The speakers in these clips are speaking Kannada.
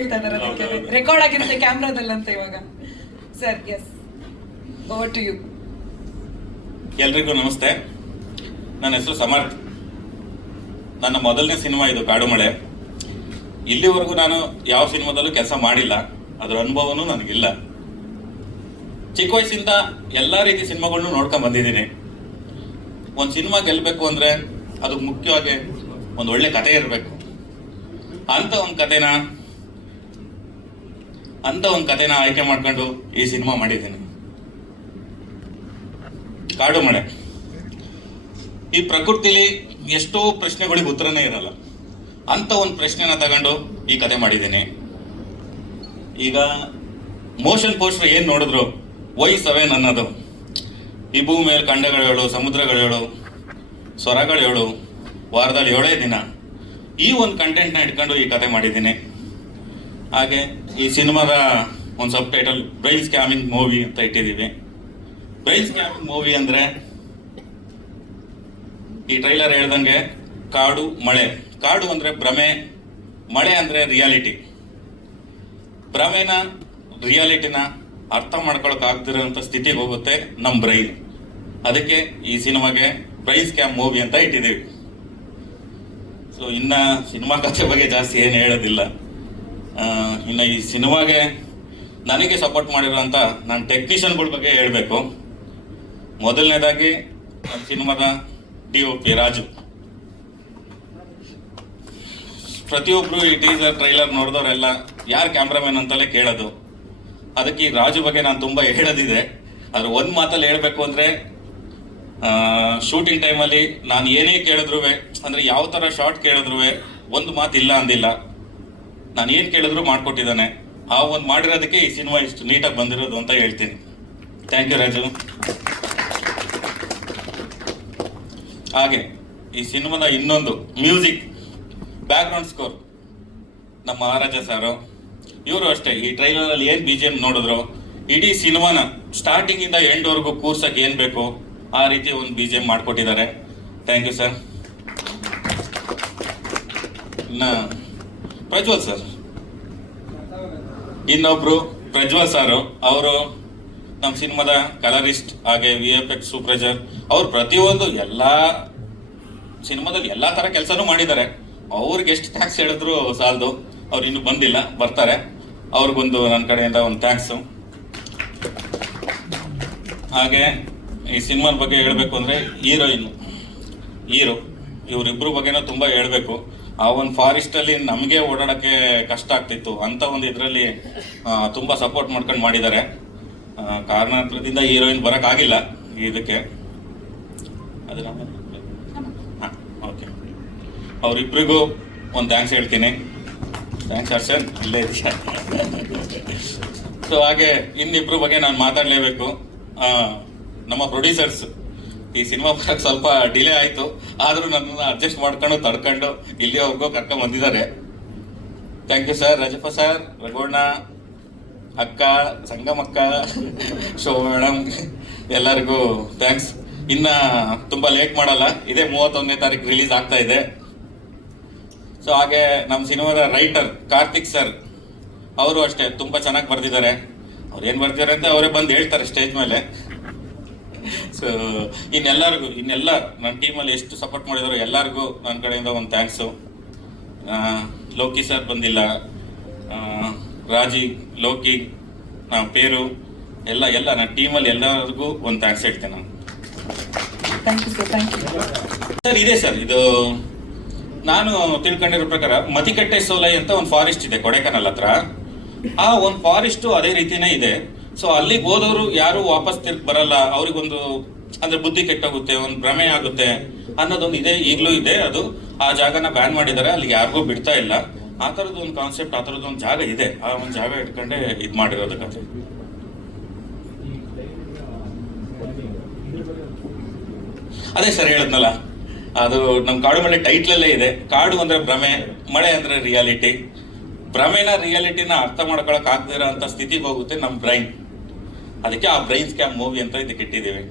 ರೆಕಾರ್ಡ್ ಆಗಿರುತ್ತೆ ಕ್ಯಾಮ್ರಾದಲ್ಲಿ ಅಂತ ಇವಾಗ. Sir yes over to you ಎಲ್ರಿಗೂ ನಮಸ್ತೆ. ನನ್ನ ಹೆಸರು ಸಮರ್ಥ್ ನನ್ನ ಮೊದಲನೇ ಸಿನಿಮಾ ಇದು ಕಾಡುಮಳೆ. ಇಲ್ಲಿವರೆಗೂ ನಾನು ಯಾವ ಸಿನಿಮಾದಲ್ಲೂ ಕೆಲಸ ಮಾಡಿಲ್ಲ. ಅದರ ಅನುಭವನೂ ನನಗಿಲ್ಲ. ಚಿಕ್ಕ ವಯಸ್ಸಿಂದ ಎಲ್ಲ ರೀತಿ ಸಿನಿಮಾಗಳನ್ನು ನೋಡ್ಕೊಂಡ್ ಬಂದಿದ್ದೀನಿ. ಒಂದು ಸಿನಿಮಾ ಗೆಲ್ಲಬೇಕು ಅಂದರೆ ಅದಕ್ಕೆ ಮುಖ್ಯವಾಗಿ ಒಂದು ಒಳ್ಳೆ ಕತೆ ಇರಬೇಕು. ಅಂತ ಒಂದು ಕತೆನ ಅಂತ ಒಂದು ಕಥೆನ ಆಯ್ಕೆ ಮಾಡ್ಕೊಂಡು ಈ ಸಿನಿಮಾ ಮಾಡಿದ್ದೀನಿ. ಕಾಡು ಮಳೆ. ಈ ಪ್ರಕೃತಿಲಿ ಎಷ್ಟೋ ಪ್ರಶ್ನೆಗಳಿಗೆ ಉತ್ತರನೇ ಇರಲ್ಲ. ಅಂತ ಒಂದು ಪ್ರಶ್ನೆನ ತಗೊಂಡು ಈ ಕತೆ ಮಾಡಿದ್ದೀನಿ. ಈಗ ಮೋಷನ್ ಪೋಸ್ಟರ್ ಏನು ನೋಡಿದ್ರು? ವೈ ಸೆವೆನ್ ಅನ್ನೋದು. ಈ ಭೂಮಿ ಸಮುದ್ರಗಳು ಹೇಳು, ಸ್ವರಗಳು ಹೇಳು, ವಾರದಲ್ಲಿ ಏಳೇ ದಿನ. ಈ ಒಂದು ಕಂಟೆಂಟ್ನ ಇಟ್ಕೊಂಡು ಈ ಕತೆ ಮಾಡಿದ್ದೀನಿ. ಹಾಗೆ ಈ ಸಿನಿಮಾದ ಒಂದು subtitle brain scamming movie ಅಂತ ಇಟ್ಟಿದ್ದೀವಿ. ಬ್ರೈನ್ ಸ್ಕ್ಯಾಮಿಂಗ್ ಮೂವಿ ಅಂದ್ರೆ ಈ ಟ್ರೈಲರ್ ಹೇಳ್ದಂಗೆ ಕಾಡು ಮಳೆ. ಕಾಡು ಅಂದ್ರೆ ಭ್ರಮೆ, ಮಳೆ ಅಂದ್ರೆ ರಿಯಾಲಿಟಿ ಭ್ರಮೆನ ರಿಯಾಲಿಟಿನ ಅರ್ಥ ಮಾಡ್ಕೊಳಕ್ ಆಗ್ತಿರೋ ಸ್ಥಿತಿಗೆ ಹೋಗುತ್ತೆ ನಮ್ಮ ಬ್ರೈನ್ ಅದಕ್ಕೆ ಈ ಸಿನಿಮಾಗೆ ಬ್ರೈನ್ ಸ್ಕ್ಯಾಮ್ ಮೂವಿ ಅಂತ ಇಟ್ಟಿದ್ದೀವಿ. ಸೊ ಇನ್ನ ಸಿನಿಮಾ ಕಥೆ ಬಗ್ಗೆ ಜಾಸ್ತಿ ಏನು ಹೇಳೋದಿಲ್ಲ. ಇನ್ನ ಈ ಸಿನಿಮಾಗೆ ನನಗೆ ಸಪೋರ್ಟ್ ಮಾಡಿರೋಂಥ ನಾನು ಟೆಕ್ನಿಷಿಯನ್ಗಳ ಬಗ್ಗೆ ಹೇಳಬೇಕು. ಮೊದಲನೇದಾಗಿ ನಮ್ಮ ಸಿನಿಮಾದ ಡಿ ಒ ಪಿ ರಾಜು. ಪ್ರತಿಯೊಬ್ಬರು ಈ ಟೀಸರ್ ಟ್ರೈಲರ್ ನೋಡಿದವರೆಲ್ಲ ಯಾರು ಕ್ಯಾಮ್ರಾಮನ್ ಅಂತಲೇ ಕೇಳೋದು. ಅದಕ್ಕೆ ಈ ರಾಜು ಬಗ್ಗೆ ನಾನು ತುಂಬ ಹೇಳೋದಿದೆ. ಆದರೆ ಒಂದು ಮಾತಲ್ಲಿ ಹೇಳಬೇಕು ಅಂದರೆ ಶೂಟಿಂಗ್ ಟೈಮಲ್ಲಿ ನಾನು ಏನೇ ಕೇಳಿದ್ರು ಅಂದರೆ ಯಾವ ಥರ ಶಾರ್ಟ್ ಕೇಳಿದ್ರು ಒಂದು ಮಾತು ಇಲ್ಲ ಅಂದಿಲ್ಲ. ನಾನು ಏನು ಕೇಳಿದ್ರು ಮಾಡಿಕೊಟ್ಟಿದ್ದಾನೆ. ಆ ಒಂದು ಮಾಡಿರೋದಕ್ಕೆ ಈ ಸಿನಿಮಾ ಇಷ್ಟು ನೀಟಾಗಿ ಬಂದಿರೋದು ಅಂತ ಹೇಳ್ತೀನಿ. Thank you Raju. ಹಾಗೆ, ಈ ಸಿನಿಮಾದ ಇನ್ನೊಂದು ಮ್ಯೂಸಿಕ್ ಬ್ಯಾಕ್ಗ್ರೌಂಡ್ ಸ್ಕೋರ್ ನಮ್ಮ ಮಹಾರಾಜ ಸಾರು, ಇವರು ಅಷ್ಟೇ, ಈ ಟ್ರೈಲರಲ್ಲಿ ಏನು ಬಿ ಜಿ ಎಂ ನೋಡಿದ್ರು, ಇಡೀ ಸಿನಿಮಾನ ಸ್ಟಾರ್ಟಿಂಗಿಂದ ಎಂಡ್ವರೆಗೂ ಕೂರ್ಸಕ್ ಏನ್ ಬೇಕು, ಆ ರೀತಿ ಒಂದು ಬಿ ಜಿ ಎಂ ಮಾಡಿಕೊಟ್ಟಿದ್ದಾರೆ. ಥ್ಯಾಂಕ್ ಯು ಸರ್ ಇನ್ನು ಪ್ರಜ್ವಲ್ ಸರ್. ಇನ್ನೊಬ್ರು ಪ್ರಜ್ವಲ್ ಸಾರು, ಅವರು ನಮ್ಮ ಸಿನಿಮಾದ ಕಲರಿಸ್ಟ್, ಹಾಗೆ ವಿ ಎಫ್ ಎಕ್ಸ್ ಸೂಪ್ರಜರ್ ಅವ್ರು ಪ್ರತಿಯೊಂದು ಎಲ್ಲಾ ಸಿನಿಮಾದಲ್ಲಿ ಎಲ್ಲಾ ತರ ಕೆಲಸನೂ ಮಾಡಿದ್ದಾರೆ. ಅವ್ರಿಗೆ ಎಷ್ಟು ಥ್ಯಾಂಕ್ಸ್ ಹೇಳಿದ್ರು ಸಾಲದು. ಅವ್ರು ಇನ್ನು ಬಂದಿಲ್ಲ, ಬರ್ತಾರೆ. ಅವ್ರಿಗೊಂದು ನನ್ನ ಕಡೆಯಿಂದ ಒಂದು ಥ್ಯಾಂಕ್ಸು ಹಾಗೆ ಈ ಸಿನಿಮಾದ ಬಗ್ಗೆ ಹೇಳಬೇಕು ಅಂದ್ರೆ ಹೀರೋಯಿನ್, ಹೀರೋ. ಇವರಿಬ್ಬರ ಬಗ್ಗೆನೂ ತುಂಬಾ ಹೇಳ್ಬೇಕು. ಆ ಒಂದು ಫಾರೆಸ್ಟ್ ಅಲ್ಲಿ ನಮಗೆ ಓಡಾಡಕ್ಕೆ ಕಷ್ಟ ಆಗ್ತಿತ್ತು. ಅಂತ ಒಂದು ಇದರಲ್ಲಿ ತುಂಬಾ ಸಪೋರ್ಟ್ ಮಾಡ್ಕೊಂಡು ಮಾಡಿದ್ದಾರೆ. ಕಾರಣಾಂತರದಿಂದ ಹೀರೋಯಿನ್ ಆಗಿಲ್ಲ ಇದಕ್ಕೆ. ಅದು ಹಾಂ ಓಕೆ ಅವರಿಬ್ಬರಿಗೂ ಒಂದು ಥ್ಯಾಂಕ್ಸ್ ಹೇಳ್ತೀನಿ. ಥ್ಯಾಂಕ್ಸ್ ಹರ್ಷನ್ ಇಲ್ಲೇ ಸೊ ಹಾಗೆ, ಇನ್ನಿಬ್ರ ಬಗ್ಗೆ ನಾನು ಮಾತಾಡಲೇಬೇಕು. ನಮ್ಮ ಪ್ರೊಡ್ಯೂಸರ್ಸ್ ಈ ಸಿನಿಮಾ ಬರಕ್ಕೆ ಸ್ವಲ್ಪ ಡಿಲೇ ಆಯ್ತು. ಆದರೂ ನನ್ನನ್ನು ಅಡ್ಜಸ್ಟ್ ಮಾಡ್ಕೊಂಡು ತಡ್ಕೊಂಡು ಇಲ್ಲಿವರೆಗೂ ಕರ್ಕೊಂಡ್ ಬಂದಿದ್ದಾರೆ. Thank you sir Rajappa sir ರಘೋಣ ಅಕ್ಕ, ಸಂಗಮಕ್ಕ ಶೋ ಮೇಡಮ್ ಎಲ್ಲರಿಗೂ ಥ್ಯಾಂಕ್ಸ್ ಇನ್ನ ತುಂಬಾ ಲೇಟ್ ಮಾಡಲ್ಲ. ಇದೇ ಮೂವತ್ತೊಂದನೇ ತಾರೀಕು ರಿಲೀಸ್ ಆಗ್ತಾ ಇದೆ. ಸೊ ಹಾಗೆ ನಮ್ಮ ಸಿನಿಮಾದ ರೈಟರ್ ಕಾರ್ತಿಕ್ ಸರ್ ಅವರು ಅಷ್ಟೇ, ತುಂಬಾ ಚೆನ್ನಾಗಿ ಬರ್ದಿದ್ದಾರೆ. ಅವ್ರು ಏನ್ ಬರ್ತಿದಾರೆ ಅಂತ ಅವರೇ ಬಂದು ಹೇಳ್ತಾರೆ ಸ್ಟೇಜ್ ಮೇಲೆ. ಸೊ ಇನ್ನೆಲ್ಲರಿಗೂ ಇನ್ನೆಲ್ಲ ನನ್ನ ಟೀಮಲ್ಲಿ ಎಷ್ಟು ಸಪೋರ್ಟ್ ಮಾಡಿದ್ರು ಎಲ್ಲರಿಗೂ ನನ್ನ ಕಡೆಯಿಂದ ಒಂದು ಥ್ಯಾಂಕ್ಸು ಲೋಕಿ ಸರ್ ಬಂದಿಲ್ಲ. ಆ, ರಾಜಿ ಲೋಕಿ ನಾ ಪೇರು ಎಲ್ಲ ಎಲ್ಲ ನನ್ನ ಟೀಮಲ್ಲಿ ಎಲ್ಲರಿಗೂ ಒಂದು ಥ್ಯಾಂಕ್ಸ್ ಹೇಳ್ತೇನೆ ನಾನು. ಸರ್ ಇದೆ ಸರ್ ಇದು ನಾನು ತಿಳ್ಕೊಂಡಿರೋ ಪ್ರಕಾರ ಮತಿಕಟ್ಟೆ ಸೋಲೈ ಅಂತ ಒಂದು ಫಾರೆಸ್ಟ್ ಇದೆ ಕೊಡೆಕನಲ್ ಹತ್ರ. ಆ ಒಂದು ಫಾರೆಸ್ಟ್ ಅದೇ ರೀತಿನೇ ಇದೆ. ಸೊ ಅಲ್ಲಿಗೆ ಹೋದವರು ಯಾರು ವಾಪಸ್ ತಿರ್ಗಿ ಬರಲ್ಲ. ಅವ್ರಿಗೊಂದು, ಅಂದ್ರೆ ಬುದ್ಧಿ ಕೆಟ್ಟೋಗುತ್ತೆ, ಒಂದು ಭ್ರಮೆ ಆಗುತ್ತೆ ಅನ್ನೋದೊಂದು ಇದೆ, ಈಗಲೂ ಇದೆ ಅದು. ಆ ಜಾಗನ ಬ್ಯಾನ್ ಮಾಡಿದ್ದಾರೆ ಅಲ್ಲಿ ಯಾರಿಗೂ ಬಿಡ್ತಾ ಇಲ್ಲ. ಆ ಥರದ್ದು ಒಂದು ಕಾನ್ಸೆಪ್ಟ್ ಆ ಥರದ್ದು ಒಂದು ಜಾಗ ಇದೆ. ಆ ಒಂದು ಜಾಗ ಇಟ್ಕೊಂಡೆ ಇದು ಮಾಡಿರೋದು ಕತೆ ಅದೇ ಸರ್ ಹೇಳದ್ನಲ್ಲ, ಅದು ನಮ್ಮ ಕಾಡು ಮಳೆ ಟೈಟ್ಲಲ್ಲೇ ಇದೆ. ಕಾಡು ಅಂದ್ರೆ ಭ್ರಮೆ, ಮಳೆ ಅಂದ್ರೆ ರಿಯಾಲಿಟಿ ಭ್ರಮೆನ ರಿಯಾಲಿಟಿನ ಅರ್ಥ ಮಾಡ್ಕೊಳಕ್ ಆಗದಿರೋ ಅಂತ ಸ್ಥಿತಿಗೆ ಹೋಗುತ್ತೆ ನಮ್ಮ ಬ್ರೈನ್ ಅದಕ್ಕೆ ಆ ಬ್ರೈನ್ ಸ್ಕ್ಯಾಮ್ ಮೂವಿ ಅಂತ ಇದಕ್ಕೆ ಇಟ್ಟಿದ್ದೀವಿ.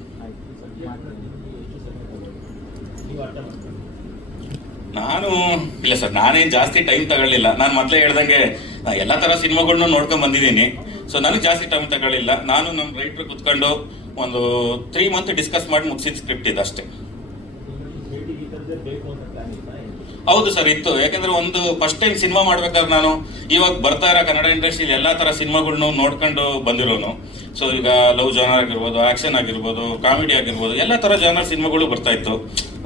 ನಾನು, ಇಲ್ಲ ಸರ್ ನಾನೇನು ಜಾಸ್ತಿ ಟೈಮ್ ತಗೊಳ್ಳಿಲ್ಲ. ನಾನು ಮೊದಲೇ ಹೇಳ್ದಂಗೆ ಎಲ್ಲ ತರ ಸಿನಿಮಾಗಳನ್ನು ನೋಡ್ಕೊಂಡ್ ಬಂದಿದ್ದೀನಿ. ಸೊ ನನಗೆ ಜಾಸ್ತಿ ಟೈಮ್ ತಗೊಳ್ಳಿಲ್ಲ. ನಾನು ನಮ್ಮ ರೈಟ್ರ್ ಕುತ್ಕೊಂಡು ಒಂದು ತ್ರೀ ಮಂತ್ ಡಿಸ್ಕಸ್ ಮಾಡಿ ಮುಗಿಸಿದ ಸ್ಕ್ರಿಪ್ಟ್ ಇದೆ ಅಷ್ಟೇ ಹೌದು ಸರ್, ಇತ್ತು. ಯಾಕಂದ್ರೆ ಒಂದು ಫಸ್ಟ್ ಟೈಮ್ ಸಿನಿಮಾ ಮಾಡ್ಬೇಕಾದ್ರೆ ನಾನು ಇವಾಗ ಬರ್ತಾ ಇರೋ ಕನ್ನಡ ಇಂಡಸ್ಟ್ರಿಲಿ ಎಲ್ಲಾ ತರ ಸಿನಿಮಾಗಳನ್ನ ನೋಡ್ಕೊಂಡು ಬಂದಿರೋನು. ಸೊ ಈಗ ಲವ್ ಜಾನರ್ ಆಗಿರ್ಬೋದು ಆಕ್ಷನ್ ಆಗಿರ್ಬೋದು ಕಾಮಿಡಿ ಆಗಿರ್ಬೋದು, ಎಲ್ಲ ತರ ಜಾನರ್ ಸಿನಿಮಾಗಳು ಬರ್ತಾ ಇತ್ತು.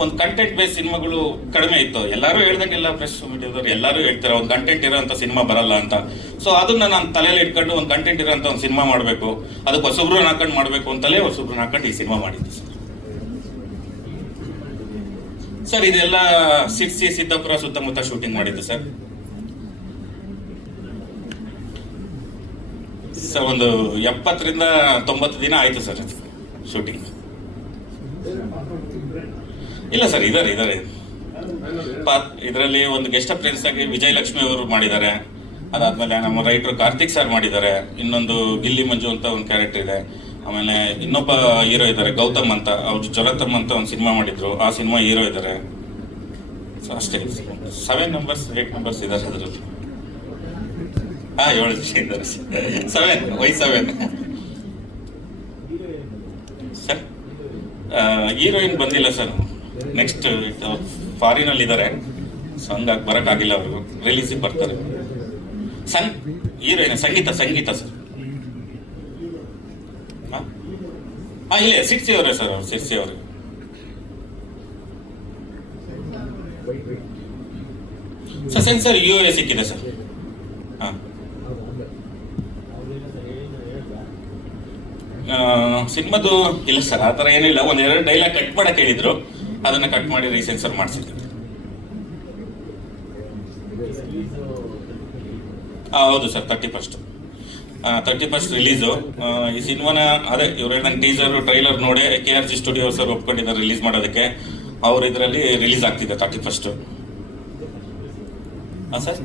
ಒಂದು ಕಂಟೆಂಟ್ ಬೇಸ್ ಸಿನಿಮಾಗಳು ಕಡಿಮೆ ಇತ್ತು. ಎಲ್ಲರೂ ಹೇಳ್ದಂಗೆಲ್ಲ ಪ್ರೆಸ್ ಮೀಡಿಯಾದವ್ರು ಎಲ್ಲರೂ ಹೇಳ್ತಾರೆ, ಒಂದು ಕಂಟೆಂಟ್ ಇರೋಂಥ ಸಿನಿಮಾ ಬರಲ್ಲ ಅಂತ. ಸೊ ಅದನ್ನ ನಾನು ತಲೆಯಲ್ಲಿ ಇಟ್ಕೊಂಡು ಒಂದು ಕಂಟೆಂಟ್ ಇರೋಂಥ ಒಂದು ಸಿನಿಮಾ ಮಾಡಬೇಕು. ಅದಕ್ಕೆ ಹೊಸಬ್ರು ಹಾಕೊಂಡು ಮಾಡಬೇಕು ಅಂತಲೇ ಹೊಸಬ್ರು ಹಾಕೊಂಡು ಈ ಸಿನಿಮಾ ಮಾಡಿದ್ದೆ ಸರ್. ಸರ್, ಇದೆಲ್ಲ ಸಿರ್ಸಿ ಸಿದ್ದಾಪುರ ಸುತ್ತಮುತ್ತ ಶೂಟಿಂಗ್ ಮಾಡಿದ್ದು ಸರ್. ಸರ್, ಒಂದು ಎಪ್ಪತ್ತರಿಂದ ತೊಂಬತ್ತು ದಿನ ಆಯ್ತು ಸರ್ ಶೂಟಿಂಗ್ ಇಲ್ಲ ಸರ್, ಇದಾರೆ ಇದಾರೆ. ಇದರಲ್ಲಿ ಒಂದು ಗೆಸ್ಟ್ ಅಪ್ರೆನ್ಸ್ ಆಗಿ ವಿಜಯಲಕ್ಷ್ಮಿ ಅವರು ಮಾಡಿದ್ದಾರೆ. ಅದಾದ್ಮೇಲೆ ನಮ್ಮ ರೈಟರ್ ಕಾರ್ತಿಕ್ ಸರ್ ಮಾಡಿದ್ದಾರೆ. ಇನ್ನೊಂದು ಗಿಲ್ಲಿ ಮಂಜು ಅಂತ ಒಂದು ಕ್ಯಾರೆಕ್ಟರ್ ಇದೆ. ಆಮೇಲೆ ಇನ್ನೊಬ್ಬ ಹೀರೋ ಇದ್ದಾರೆ, ಗೌತಮ್ ಅಂತ. ಅವ್ರು ಜಲತಮ್ ಅಂತ ಒಂದು ಸಿನಿಮಾ ಮಾಡಿದ್ರು. ಆ ಸಿನಿಮಾ ಹೀರೋ ಇದ್ದಾರೆ. ಸೊ ಅಷ್ಟೇ. ಸೆವೆನ್ ನಂಬರ್ಸ್ ಏಟ್ ನಂಬರ್ಸ್ ಇದ್ದಾರೆ ಅದರಲ್ಲಿ. ಹಾ, ಏಳು ಜನ ಇದ್ದಾರೆ. Seven Y seven sir heroine ಬಂದಿಲ್ಲ ಸರ್ ನೆಕ್ಸ್ಟ್ ಫಾರಿನಲ್ಲಿ ಇದ್ದಾರೆ. ಸೊ ಹಂಗಾಗಿ ಬರೋಕ್ಕಾಗಿಲ್ಲ ಅವರು. ರಿಲೀಸಿಗೆ ಬರ್ತಾರೆ. ಸಂಗ್ ಹೀರೋಯಿನ್, ಸಂಗೀತ ಸಂಗೀತ ಸರ್ ಹಾ, ಇಲ್ಲೇ ಸಿರ್ಸಿ ಅವರೇ ಸರ್ ಅವ್ರು ಸಿರ್ಸಿ ಅವರು. ಸರ್ ಸೆನ್ಸರ್ ಯು ಎ ಸಿಕ್ಕಿದೆ ಸರ್ ಹಾಂ. ಸಿನಿಮಾದು ಇಲ್ಲ ಸರ್ ಆ ಥರ ಏನಿಲ್ಲ ಒಂದ್ ಎರಡು ಡೈಲಾಗ್ ಕಟ್ ಮಾಡಕ್ ಹೇಳಿದ್ರು. ಅದನ್ನ ಕಟ್ ಮಾಡಿ ರೀಸೆನ್ಸರ್ ಹಾಂ, ಹೌದು sir thirty first thirty first release ಈ ಸಿನಿಮಾನ, ಅದೇ, ಇವ್ರ ನಂಗೆ ಟೀಸರ್ ಟ್ರೈಲರ್ ನೋಡಿ ಕೆ ಆರ್ ಜಿ ಸ್ಟುಡಿಯೋಸ್ ಅವ್ರು ಒಪ್ಕೊಂಡಿದ್ದಾರೆ ರಿಲೀಸ್ ಮಾಡೋದಕ್ಕೆ. ಅವ್ರು ಇದರಲ್ಲಿ ರಿಲೀಸ್ ಆಗ್ತಿದೆ ತರ್ಟಿ ಫಸ್ಟ್ ಹಾಂ ಸರ್